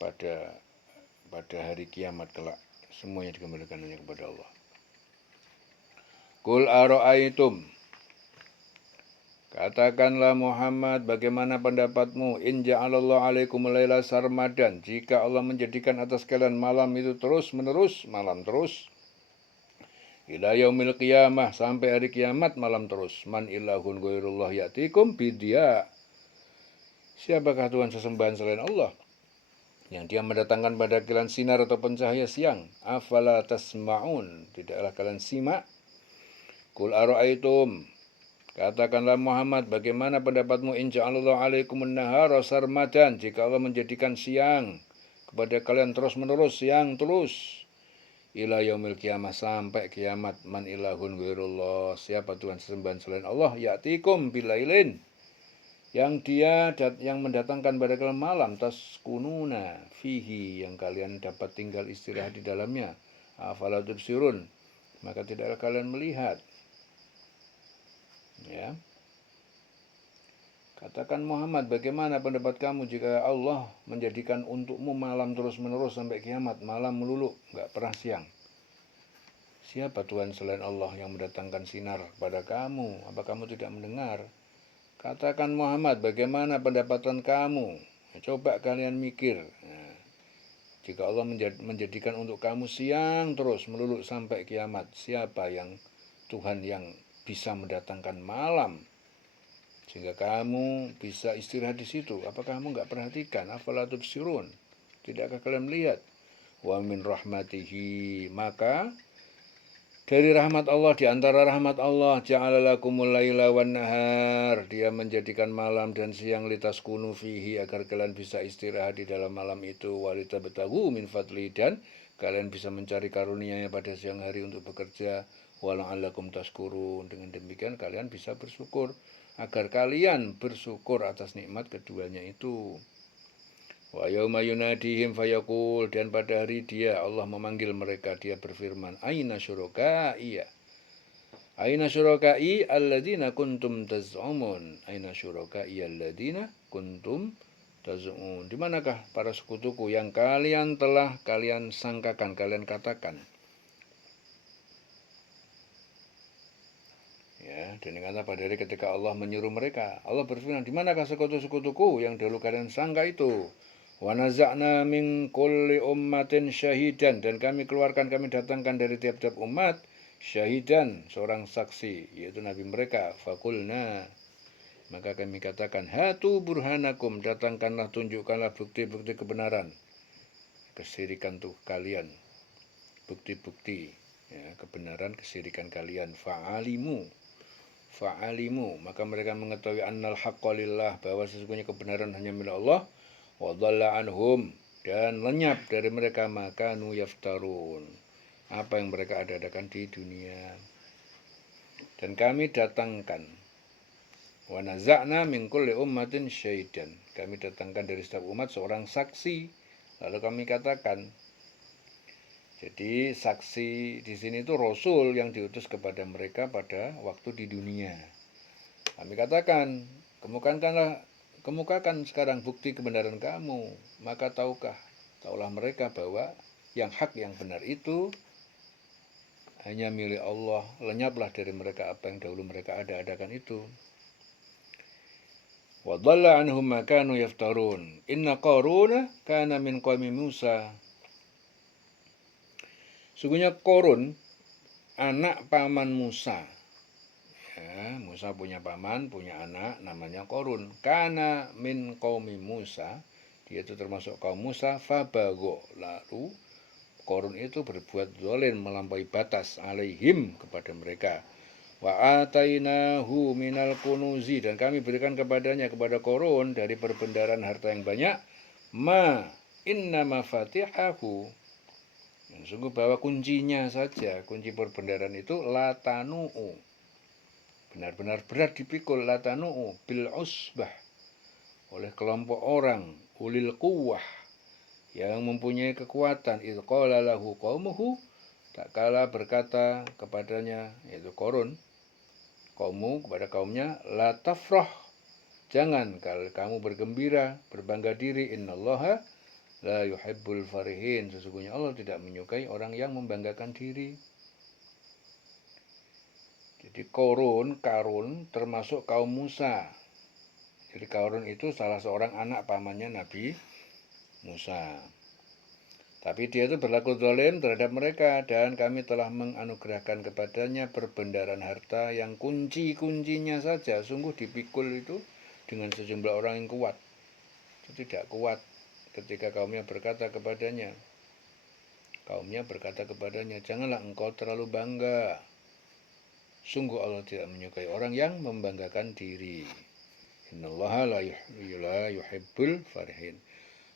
pada hari kiamat kelak. Semuanya dikembalikan hanya kepada Allah. Qul ara'aitum, katakanlah Muhammad, bagaimana pendapatmu, in ja'alallahu alaikum laila sarmadan, jika Allah menjadikan atas kalian malam itu terus menerus, malam terus, ila yaumil qiyamah, sampai hari kiamat malam terus. Man ilahun ghairullah ya'tikum bidya, siapakah Tuhan sesembahan selain Allah yang dia mendatangkan pada kalian sinar atau pencahaya siang? Afala tasma'un, tidaklah kalian simak? Qul ara'aitum, katakanlah Muhammad, bagaimana pendapatmu, in ja'alallahu alaikumun nahara sarmadan, jika Allah menjadikan siang kepada kalian terus menerus, siang terus, ila yaumil qiyamah, sampai kiamat. Man ilahun ghairullah, siapa Tuhan sesembahan selain Allah, ya'tikum bilailin, yang dia yang mendatangkan pada kalian malam, taskununa fihi, yang kalian dapat tinggal istirahat di dalamnya. Afala tubsirun, maka tidaklah kalian melihat. Ya. Katakan Muhammad, bagaimana pendapat kamu jika Allah menjadikan untukmu malam terus-menerus sampai kiamat, malam melulu, enggak pernah siang? Siapa Tuhan selain Allah yang mendatangkan sinar pada kamu? Apa kamu tidak mendengar? Katakan Muhammad, bagaimana pendapatan kamu? Coba kalian mikir. Nah, jika Allah menjadikan untuk kamu siang terus melulu sampai kiamat, siapa yang Tuhan yang bisa mendatangkan malam sehingga kamu bisa istirahat di situ? Apakah kamu enggak perhatikan? Afala tubsirun, tidakkah kalian melihat? Wa min rahmatihi, maka dari rahmat Allah, di antara rahmat Allah, ja'ala lakumul laila wan nahar, dia menjadikan malam dan siang, litaskunu fihi, agar kalian bisa istirahat di dalam malam itu, walitabtaghu min fadli, dan kalian bisa mencari karunia-Nya pada siang hari untuk bekerja, wala'allakum tashkurun, dengan demikian kalian bisa bersyukur, agar kalian bersyukur atas nikmat keduanya itu. Wa yauma yunadihim fayaqul, dan pada hari dia Allah memanggil mereka, dia berfirman, aina syuraka'i, aina syuraka'i alladzina kuntum taz'umun, aina syuraka'i alladzina kuntum taz'umun, di manakah para sekutuku yang kalian telah kalian sangkakan, kalian katakan? Ya, dan ingatlah pada hari ketika Allah menyuruh mereka, Allah berfirman, di manakah sekutu-sekutuku yang dahulu kalian sangka itu? Wa naza'na min kulli ummatin syahidan, dan kami keluarkan, kami datangkan dari tiap-tiap umat syahidan, seorang saksi, yaitu nabi mereka. Fakulna, maka kami katakan, hatu burhanakum, datangkanlah, tunjukkanlah bukti-bukti kebenaran, kesirikan tuh kalian, bukti-bukti, ya, kebenaran kesirikan kalian. Fa'alimu, maka mereka mengetahui annal haqqa lillah, bahwa sesungguhnya kebenaran hanya milik Allah. Wa dhalla anhum, dan lenyap dari mereka makanu yaftarun, apa yang mereka ada-adakan di dunia. Dan kami datangkan, wa naza'na min kulli ummatin syahidan, kami datangkan dari setiap umat seorang saksi, lalu kami katakan. Jadi saksi di sini itu Rasul yang diutus kepada mereka pada waktu di dunia. Kami katakan, kemukakan sekarang bukti kebenaran kamu. Maka taulah mereka bahwa yang hak, yang benar itu hanya milik Allah. Lenyaplah dari mereka apa yang dahulu mereka ada-adakan itu. Wa dhalla anhum ma kanu yaftarun. Inna Qaruna kana min qaumi Musa. Sungguhnya Korun, anak paman Musa. Ya, Musa punya paman, punya anak, namanya Korun. Kana min qaumi Musa, dia itu termasuk kaum Musa. Fabago, lalu Korun itu berbuat zalim, melampaui batas alaihim kepada mereka. Wa atainahu minal kunuzi, dan kami berikan kepadanya, kepada Korun, dari perbendaharaan harta yang banyak. Ma inna mafatihahu, yang sungguh bahwa kuncinya saja, kunci perbendaharaan itu latanu'u, benar-benar berat dipikul, latanu'u bil usbah, oleh kelompok orang ulil quwwah, yang mempunyai kekuatan. Idh qala lahu qaumuhu, tak kala berkata kepadanya, yaitu Korun, kaummu kepada kaumnya, la tafrah, jangan kalau kamu bergembira, berbangga diri, innallaha la yuhibbul farihin, sesungguhnya Allah tidak menyukai orang yang membanggakan diri. Jadi Karun termasuk kaum Musa. Jadi Karun itu salah seorang anak pamannya Nabi Musa. Tapi dia itu berlaku zalim terhadap mereka, dan kami telah menganugerahkan kepadanya perbendaharaan harta yang kunci-kuncinya saja sungguh dipikul itu dengan sejumlah orang yang kuat. Itu tidak kuat ketika kaumnya berkata kepadanya, janganlah engkau terlalu bangga. Sungguh Allah tidak menyukai orang yang membanggakan diri. Innallaha la yuhibbul farihin.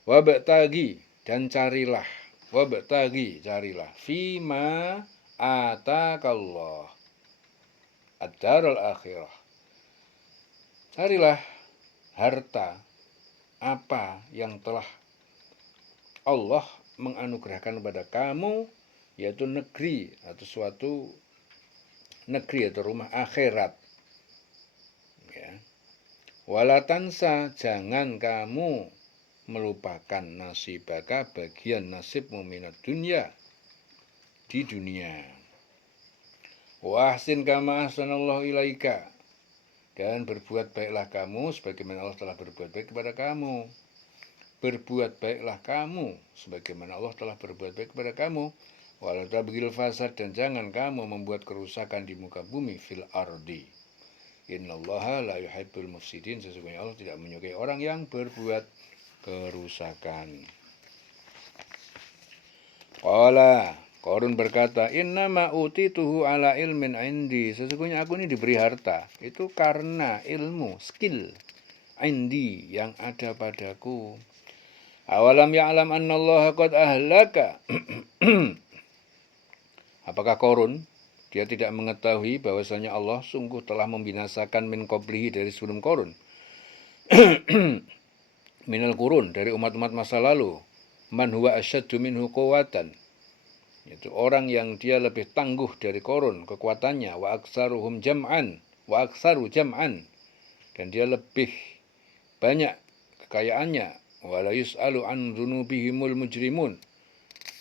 Wabtagi, dan carilah, carilah, fima atakallah ad-darul akhirah. Carilah harta apa yang telah Allah menganugerahkan kepada kamu, yaitu negeri atau suatu negeri atau rumah akhirat. Ya. Walatansa, jangan kamu melupakan nasibaka, bagian nasibmu minat dunia, di dunia. Wa ahsin kama ahsanallahu ilaika, dan berbuat baiklah kamu sebagaimana Allah telah berbuat baik kepada kamu. Berbuat baiklah kamu sebagaimana Allah telah berbuat baik kepada kamu. Wala tabghil fasad, dan jangan kamu membuat kerusakan di muka bumi, fil ardi. Innallaha la yuhibbul mufsidin, sesungguhnya Allah tidak menyukai orang yang berbuat kerusakan. Qala, Korun berkata, innama utituhu ala ilmin indi, sesungguhnya aku ini diberi harta itu karena ilmu, skill indi yang ada padaku. Awalam ya'lam annallaha qad ahlaka. Apakah Korun dia tidak mengetahui bahwasanya Allah sungguh telah membinasakan min qablihi, dari sebelum Korun, minal kurun, dari umat-umat masa lalu, man huwa asyaddu minhu quwwatan, yaitu orang yang dia lebih tangguh dari Korun kekuatannya, wa aktsaru jam'an, dan dia lebih banyak kekayaannya, wa la yus'alu an dzunubihimul mujrimun,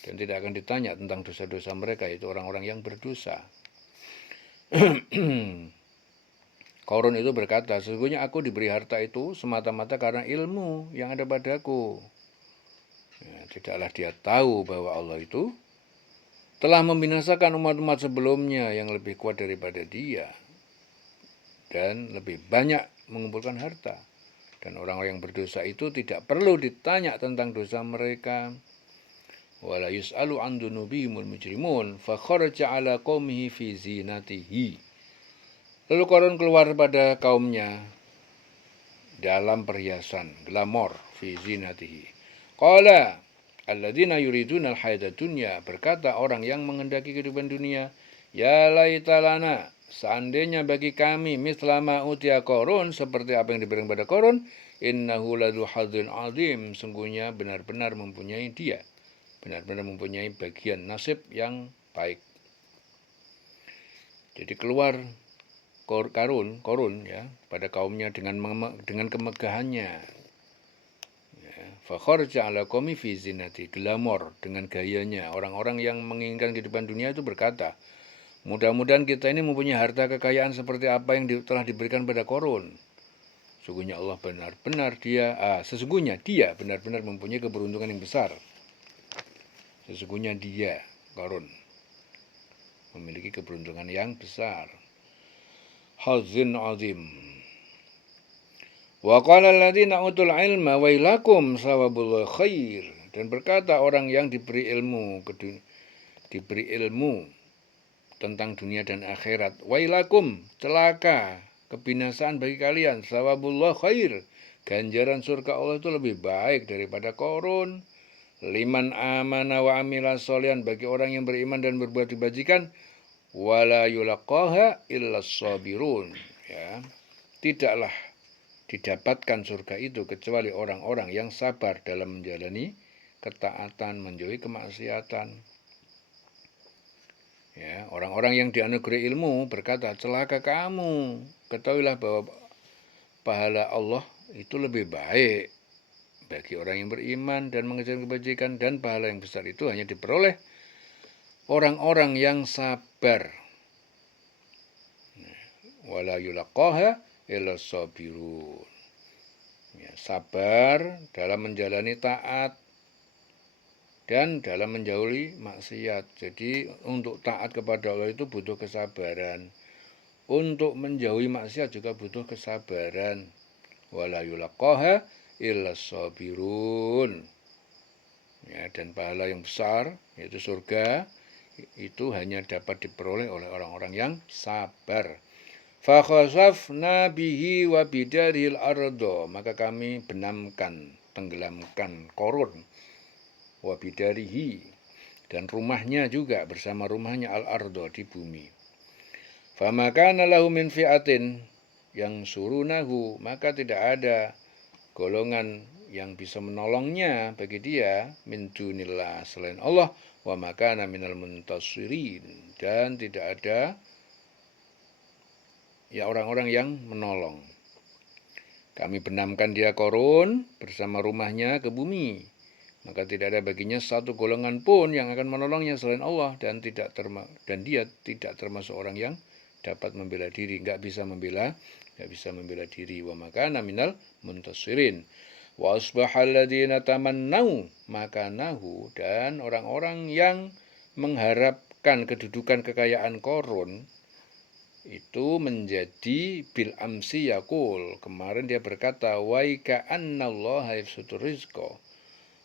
dan tidak akan ditanya tentang dosa-dosa mereka, yaitu orang-orang yang berdosa. Korun itu berkata, sesungguhnya aku diberi harta itu semata-mata karena ilmu yang ada padaku. Ya, tidaklah dia tahu bahwa Allah itu telah membinasakan umat-umat sebelumnya yang lebih kuat daripada dia, dan lebih banyak mengumpulkan harta. Dan orang-orang yang berdosa itu tidak perlu ditanya tentang dosa mereka. Wala yus'alu an dzunubihimul mujrimun fa kharaja ala qaumihi fi zinatihi. Lalu Korun keluar pada kaumnya dalam perhiasan, glamor, fi zinatihi. Qala alladzina yuriduna al-hayata dunya, berkata orang yang menghendaki kehidupan dunia, ya laitalana, seandainya bagi kami mislama utia Korun, seperti apa yang diberikan pada Korun, innahu ladu hadzin azim, sungguhnya benar-benar mempunyai bagian nasib yang baik. Jadi keluar Korun ya pada kaumnya dengan kemegahannya. Ya, fa kharaja ala qaumi fi zinati, glamor, dengan gayanya. Orang-orang yang menginginkan kehidupan dunia itu berkata, mudah-mudahan kita ini mempunyai harta kekayaan seperti apa yang telah diberikan pada Korun. Sesungguhnya dia benar-benar mempunyai keberuntungan yang besar. Sesungguhnya dia, Korun, memiliki keberuntungan yang besar. hazin azim. Wa qala alladziina utul ilma wailakum sawabul khair. Dan berkata orang yang diberi ilmu tentang dunia dan akhirat, wailakum, celaka, kebinasaan bagi kalian, sawabullah khair, ganjaran surga Allah itu lebih baik daripada korun. Liman amana wa amila sholihan, bagi orang yang beriman dan berbuat kebajikan, wala yulaqaha illas sabirun, ya. Tidaklah didapatkan surga itu kecuali orang-orang yang sabar dalam menjalani ketaatan, menjauhi kemaksiatan. Ya, orang-orang yang dianugerahi ilmu berkata, celaka kamu, ketahuilah bahwa pahala Allah itu lebih baik bagi orang yang beriman dan mengerjakan kebajikan, dan pahala yang besar itu hanya diperoleh orang-orang yang sabar. Wala yulaqaha illa sabirun. Ya, sabar dalam menjalani taat dan dalam menjauhi maksiat. Jadi untuk taat kepada Allah itu butuh kesabaran. Untuk menjauhi maksiat juga butuh kesabaran. Wala yulaqaha illa sabirun. Ya, dan pahala yang besar yaitu surga itu hanya dapat diperoleh oleh orang-orang yang sabar. Fa khasafna bihi wa bidaril ardo, maka kami benamkan, tenggelamkan korun, wa bidarihi, dan rumahnya juga bersama rumahnya al ardo, di bumi. Fa makana lahu min fi'atin yang surunahu, maka tidak ada golongan yang bisa menolongnya bagi dia min dunillah, selain Allah, wa makana minal muntasirin, dan tidak ada ya orang-orang yang menolong. Kami benamkan dia korun bersama rumahnya ke bumi, maka tidak ada baginya satu golongan pun yang akan menolongnya selain Allah, dan dia tidak termasuk orang yang dapat membela diri, nggak bisa membela diri. Wa makana minal muntasirin. Wa asbahal ladzina tamannau makanahu, dan orang-orang yang mengharapkan kedudukan kekayaan korun itu menjadi bil amsi yakul, kemarin dia berkata, waika annallaha yabsutur rizqa,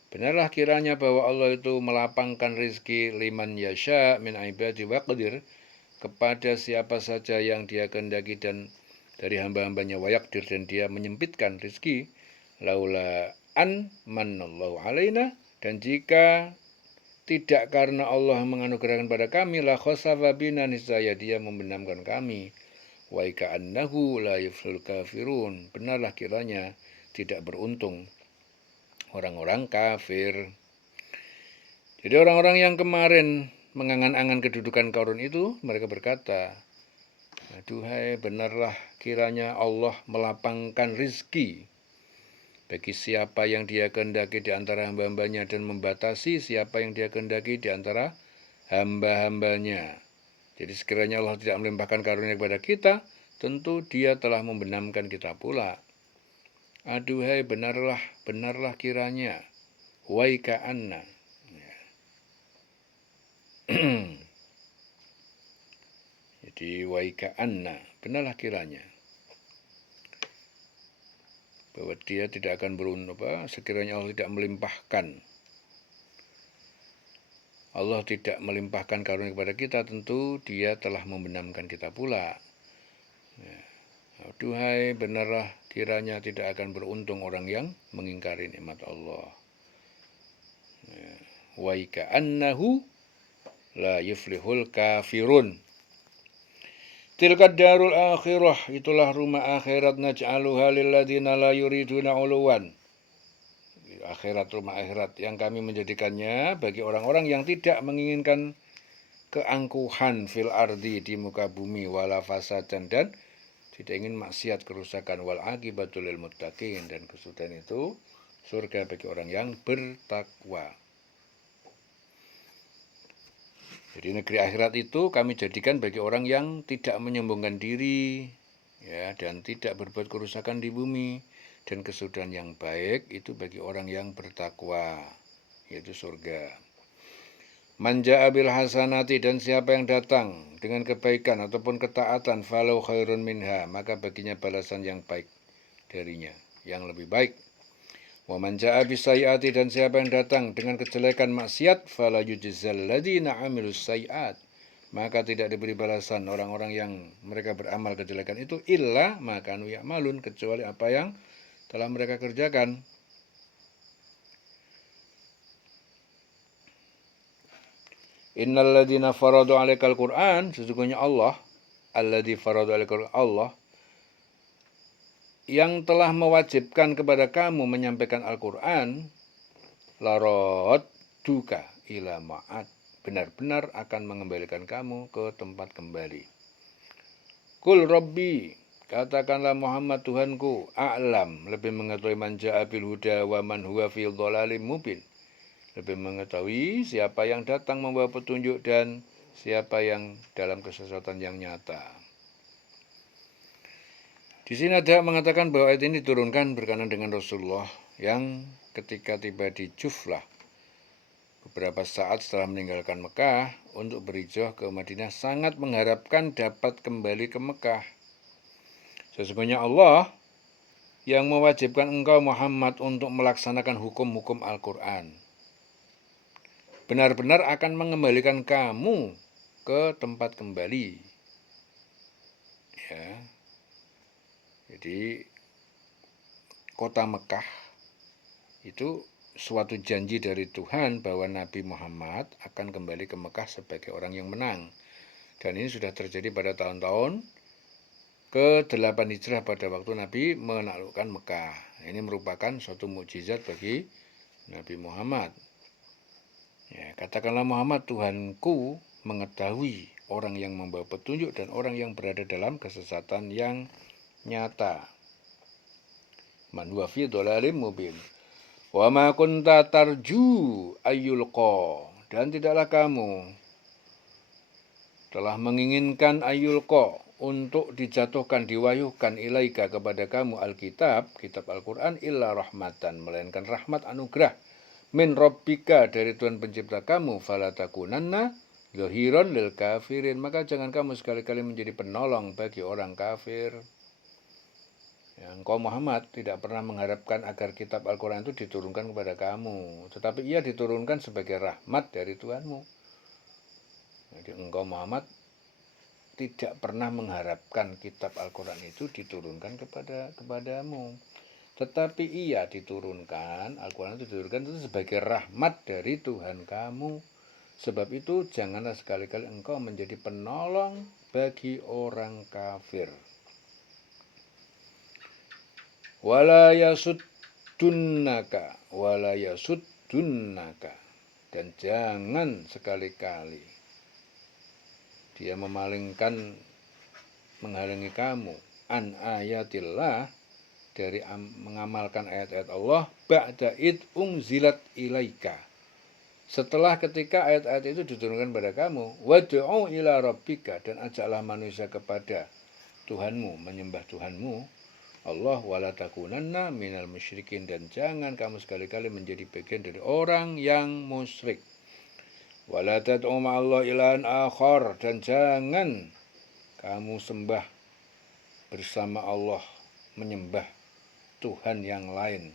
benarlah kiranya bahwa Allah itu melapangkan rizki liman yasha min ibadi waqdir, kepada siapa saja yang dia kehendaki dan dari hamba-hambanya, wayakdir, dan dia menyempitkan rizki, laula an manallahu alaina, dan jika tidak karena Allah menganugerahkan pada kami, la khasafa bina, niscaya dia membenamkan kami. Wa ka'annahu la yuflul kafirun, benarlah kiranya tidak beruntung orang-orang kafir. Jadi orang-orang yang kemarin mengangan-angan kedudukan korun itu, mereka berkata, aduhai, benarlah kiranya Allah melapangkan rizki bagi siapa yang dia kehendaki di antara hamba-hambanya, dan membatasi siapa yang dia kehendaki di antara hamba-hambanya. Jadi sekiranya Allah tidak melimpahkan karunia kepada kita, tentu dia telah membenamkan kita pula. Aduhai, benarlah kiranya. Waika anna. Jadi waika anna, benarlah kiranya bahwa dia tidak akan beruntung, sekiranya Allah tidak melimpahkan karunia kepada kita, tentu dia telah membenamkan kita pula. Duhai, benarlah kiranya tidak akan beruntung orang yang mengingkari nikmat Allah. Wa ka'annahu la yuflihul kafirun. Tilka darul akhirah, itulah rumah akhirat, naj'aluha lilladzina la yuriduna uluwan. Akhirat, rumah akhirat yang kami menjadikannya bagi orang-orang yang tidak menginginkan keangkuhan fil ardi, di muka bumi, wala fasadan, dan tidak ingin maksiat, kerusakan, wal aqibatul lil muttaqin, dan kesudahan itu surga bagi orang yang bertakwa. Jadi negeri akhirat itu kami jadikan bagi orang yang tidak menyombongkan diri, ya, dan tidak berbuat kerusakan di bumi, dan kesudahan yang baik itu bagi orang yang bertakwa, yaitu surga. Man ja'a bil hasanati, dan siapa yang datang dengan kebaikan ataupun ketaatan, falau khairun minha, maka baginya balasan yang baik darinya, yang lebih baik. Wa man ja'a bis sayyiati, dan siapa yang datang dengan kejelekan maksiat, fala yujzal ladzina 'amilus sayyiat, maka tidak diberi balasan orang-orang yang mereka beramal kejelekan itu illa ma kanu ya'malun, kecuali apa yang telah mereka kerjakan. Innal ladzina faradu 'alaikal Qur'an, sesungguhnya Allah, alladzi faradu 'alaikal Allah, yang telah mewajibkan kepada kamu menyampaikan Al-Qur'an, larot duka ila ma'ad, benar-benar akan mengembalikan kamu ke tempat kembali. Kul Rabbi, katakanlah Muhammad, Tuhanku, a'lam, lebih mengetahui man ja'a bil huda wa man huwa fi dhalalim mubin, lebih mengetahui siapa yang datang membawa petunjuk dan siapa yang dalam kesesatan yang nyata. Di sini ada mengatakan bahwa ayat ini diturunkan berkenaan dengan Rasulullah yang ketika tiba di Juflah beberapa saat setelah meninggalkan Mekah untuk berhijrah ke Madinah, sangat mengharapkan dapat kembali ke Mekah. Sesungguhnya Allah yang mewajibkan engkau Muhammad untuk melaksanakan hukum-hukum Al-Quran, benar-benar akan mengembalikan kamu ke tempat kembali. Ya. Jadi kota Mekah itu suatu janji dari Tuhan bahwa Nabi Muhammad akan kembali ke Mekah sebagai orang yang menang. Dan ini sudah terjadi pada tahun-tahun ke-8 Hijrah, pada waktu Nabi menaklukkan Mekah. Ini merupakan suatu mukjizat bagi Nabi Muhammad. Ya, katakanlah Muhammad, Tuhanku mengetahui orang yang membawa petunjuk dan orang yang berada dalam kesesatan yang nyata. Man huwa fi dhalalim mubin. Wa ma kunta tarju ayyulqa, dan tidaklah kamu telah menginginkan ayyulqa, untuk dijatuhkan, diwahyukan ilaika, kepada kamu, Alkitab, kitab Al-Quran, illa rahmatan, melainkan rahmat anugerah, min rabbika, dari Tuhan pencipta kamu, fala takunanna zahiran lil kafirin, maka jangan kamu sekali-kali menjadi penolong bagi orang kafir. Ya, engkau Muhammad tidak pernah mengharapkan agar kitab Al-Quran itu diturunkan kepada kamu, tetapi ia diturunkan sebagai rahmat dari Tuhanmu. Jadi engkau Muhammad tidak pernah mengharapkan kitab Al-Quran itu diturunkan kepadamu, tetapi ia diturunkan, Al-Quran itu diturunkan itu sebagai rahmat dari Tuhan kamu. Sebab itu janganlah sekali-kali engkau menjadi penolong bagi orang kafir. Wala yasuddunaka, dan jangan sekali-kali dia memalingkan, menghalangi kamu, an ayatillah, dari mengamalkan ayat-ayat Allah, ba'da id unzilat ilaika, setelah ketika ayat-ayat itu diturunkan pada kamu. Wad'u ila rabbika, dan ajaklah manusia kepada Tuhanmu, menyembah Tuhanmu Allah, wala takunanna minal musyrikin, dan jangan kamu sekali-kali menjadi bagian dari orang yang musyrik. Wala tad'u ma'allah ilahan akhar, dan jangan kamu sembah bersama Allah, menyembah Tuhan yang lain.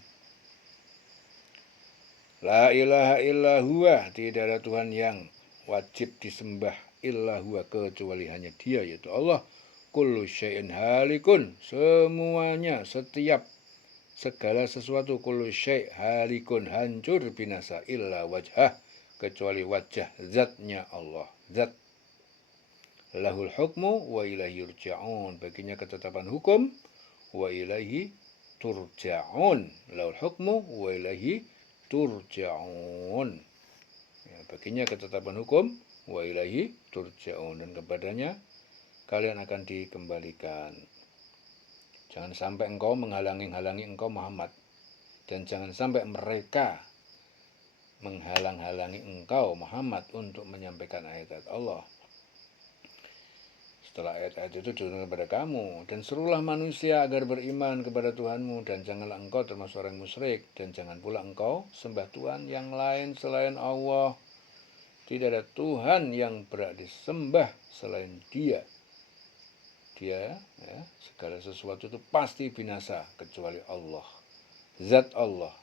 La ilaha illa huwa, tidak ada Tuhan yang wajib disembah illa huwa, kecuali hanya Dia, yaitu Allah. Kullu syai'in halikun, semuanya, setiap, segala sesuatu, kullu syai' halikun, hancur binasa, illa wajhah, kecuali wajah, zatnya Allah, zat. Lahul hukmu wa ilaihi yurja'un, baginya ketetapan hukum, wa ilaihi turja'un. Lahul hukmu wa ilaihi turja'un, ya, baginya ketetapan hukum, wa ilaihi turja'un, dan kepadanya kalian akan dikembalikan. Jangan sampai engkau menghalangi engkau Muhammad, dan jangan sampai mereka menghalang-halangi engkau Muhammad untuk menyampaikan ayat-ayat Allah. Setelah ayat-ayat itu diturunkan kepada kamu, dan serulah manusia agar beriman kepada Tuhanmu, dan janganlah engkau termasuk orang musyrik, dan jangan pula engkau sembah Tuhan yang lain selain Allah. Tidak ada Tuhan yang berhak disembah selain Dia. Dia, ya, segala sesuatu itu pasti binasa kecuali Allah. Zat Allah.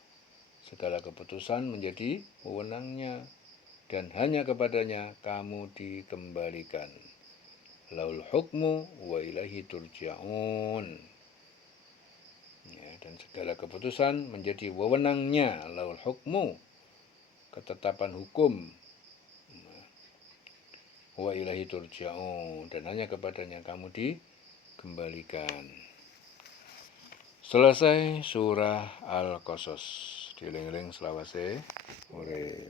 Segala keputusan menjadi wewenangnya dan hanya kepadanya kamu dikembalikan. Laul hukmu wa ilaihi turja'un. Ya, dan segala keputusan menjadi wewenangnya. Laul hukmu, ketetapan hukum, wa ilaihi turja'un, dan hanya kepadanya kamu dikembalikan. Selesai surah Al-Qasas. Dieling-eling selawase. Ore.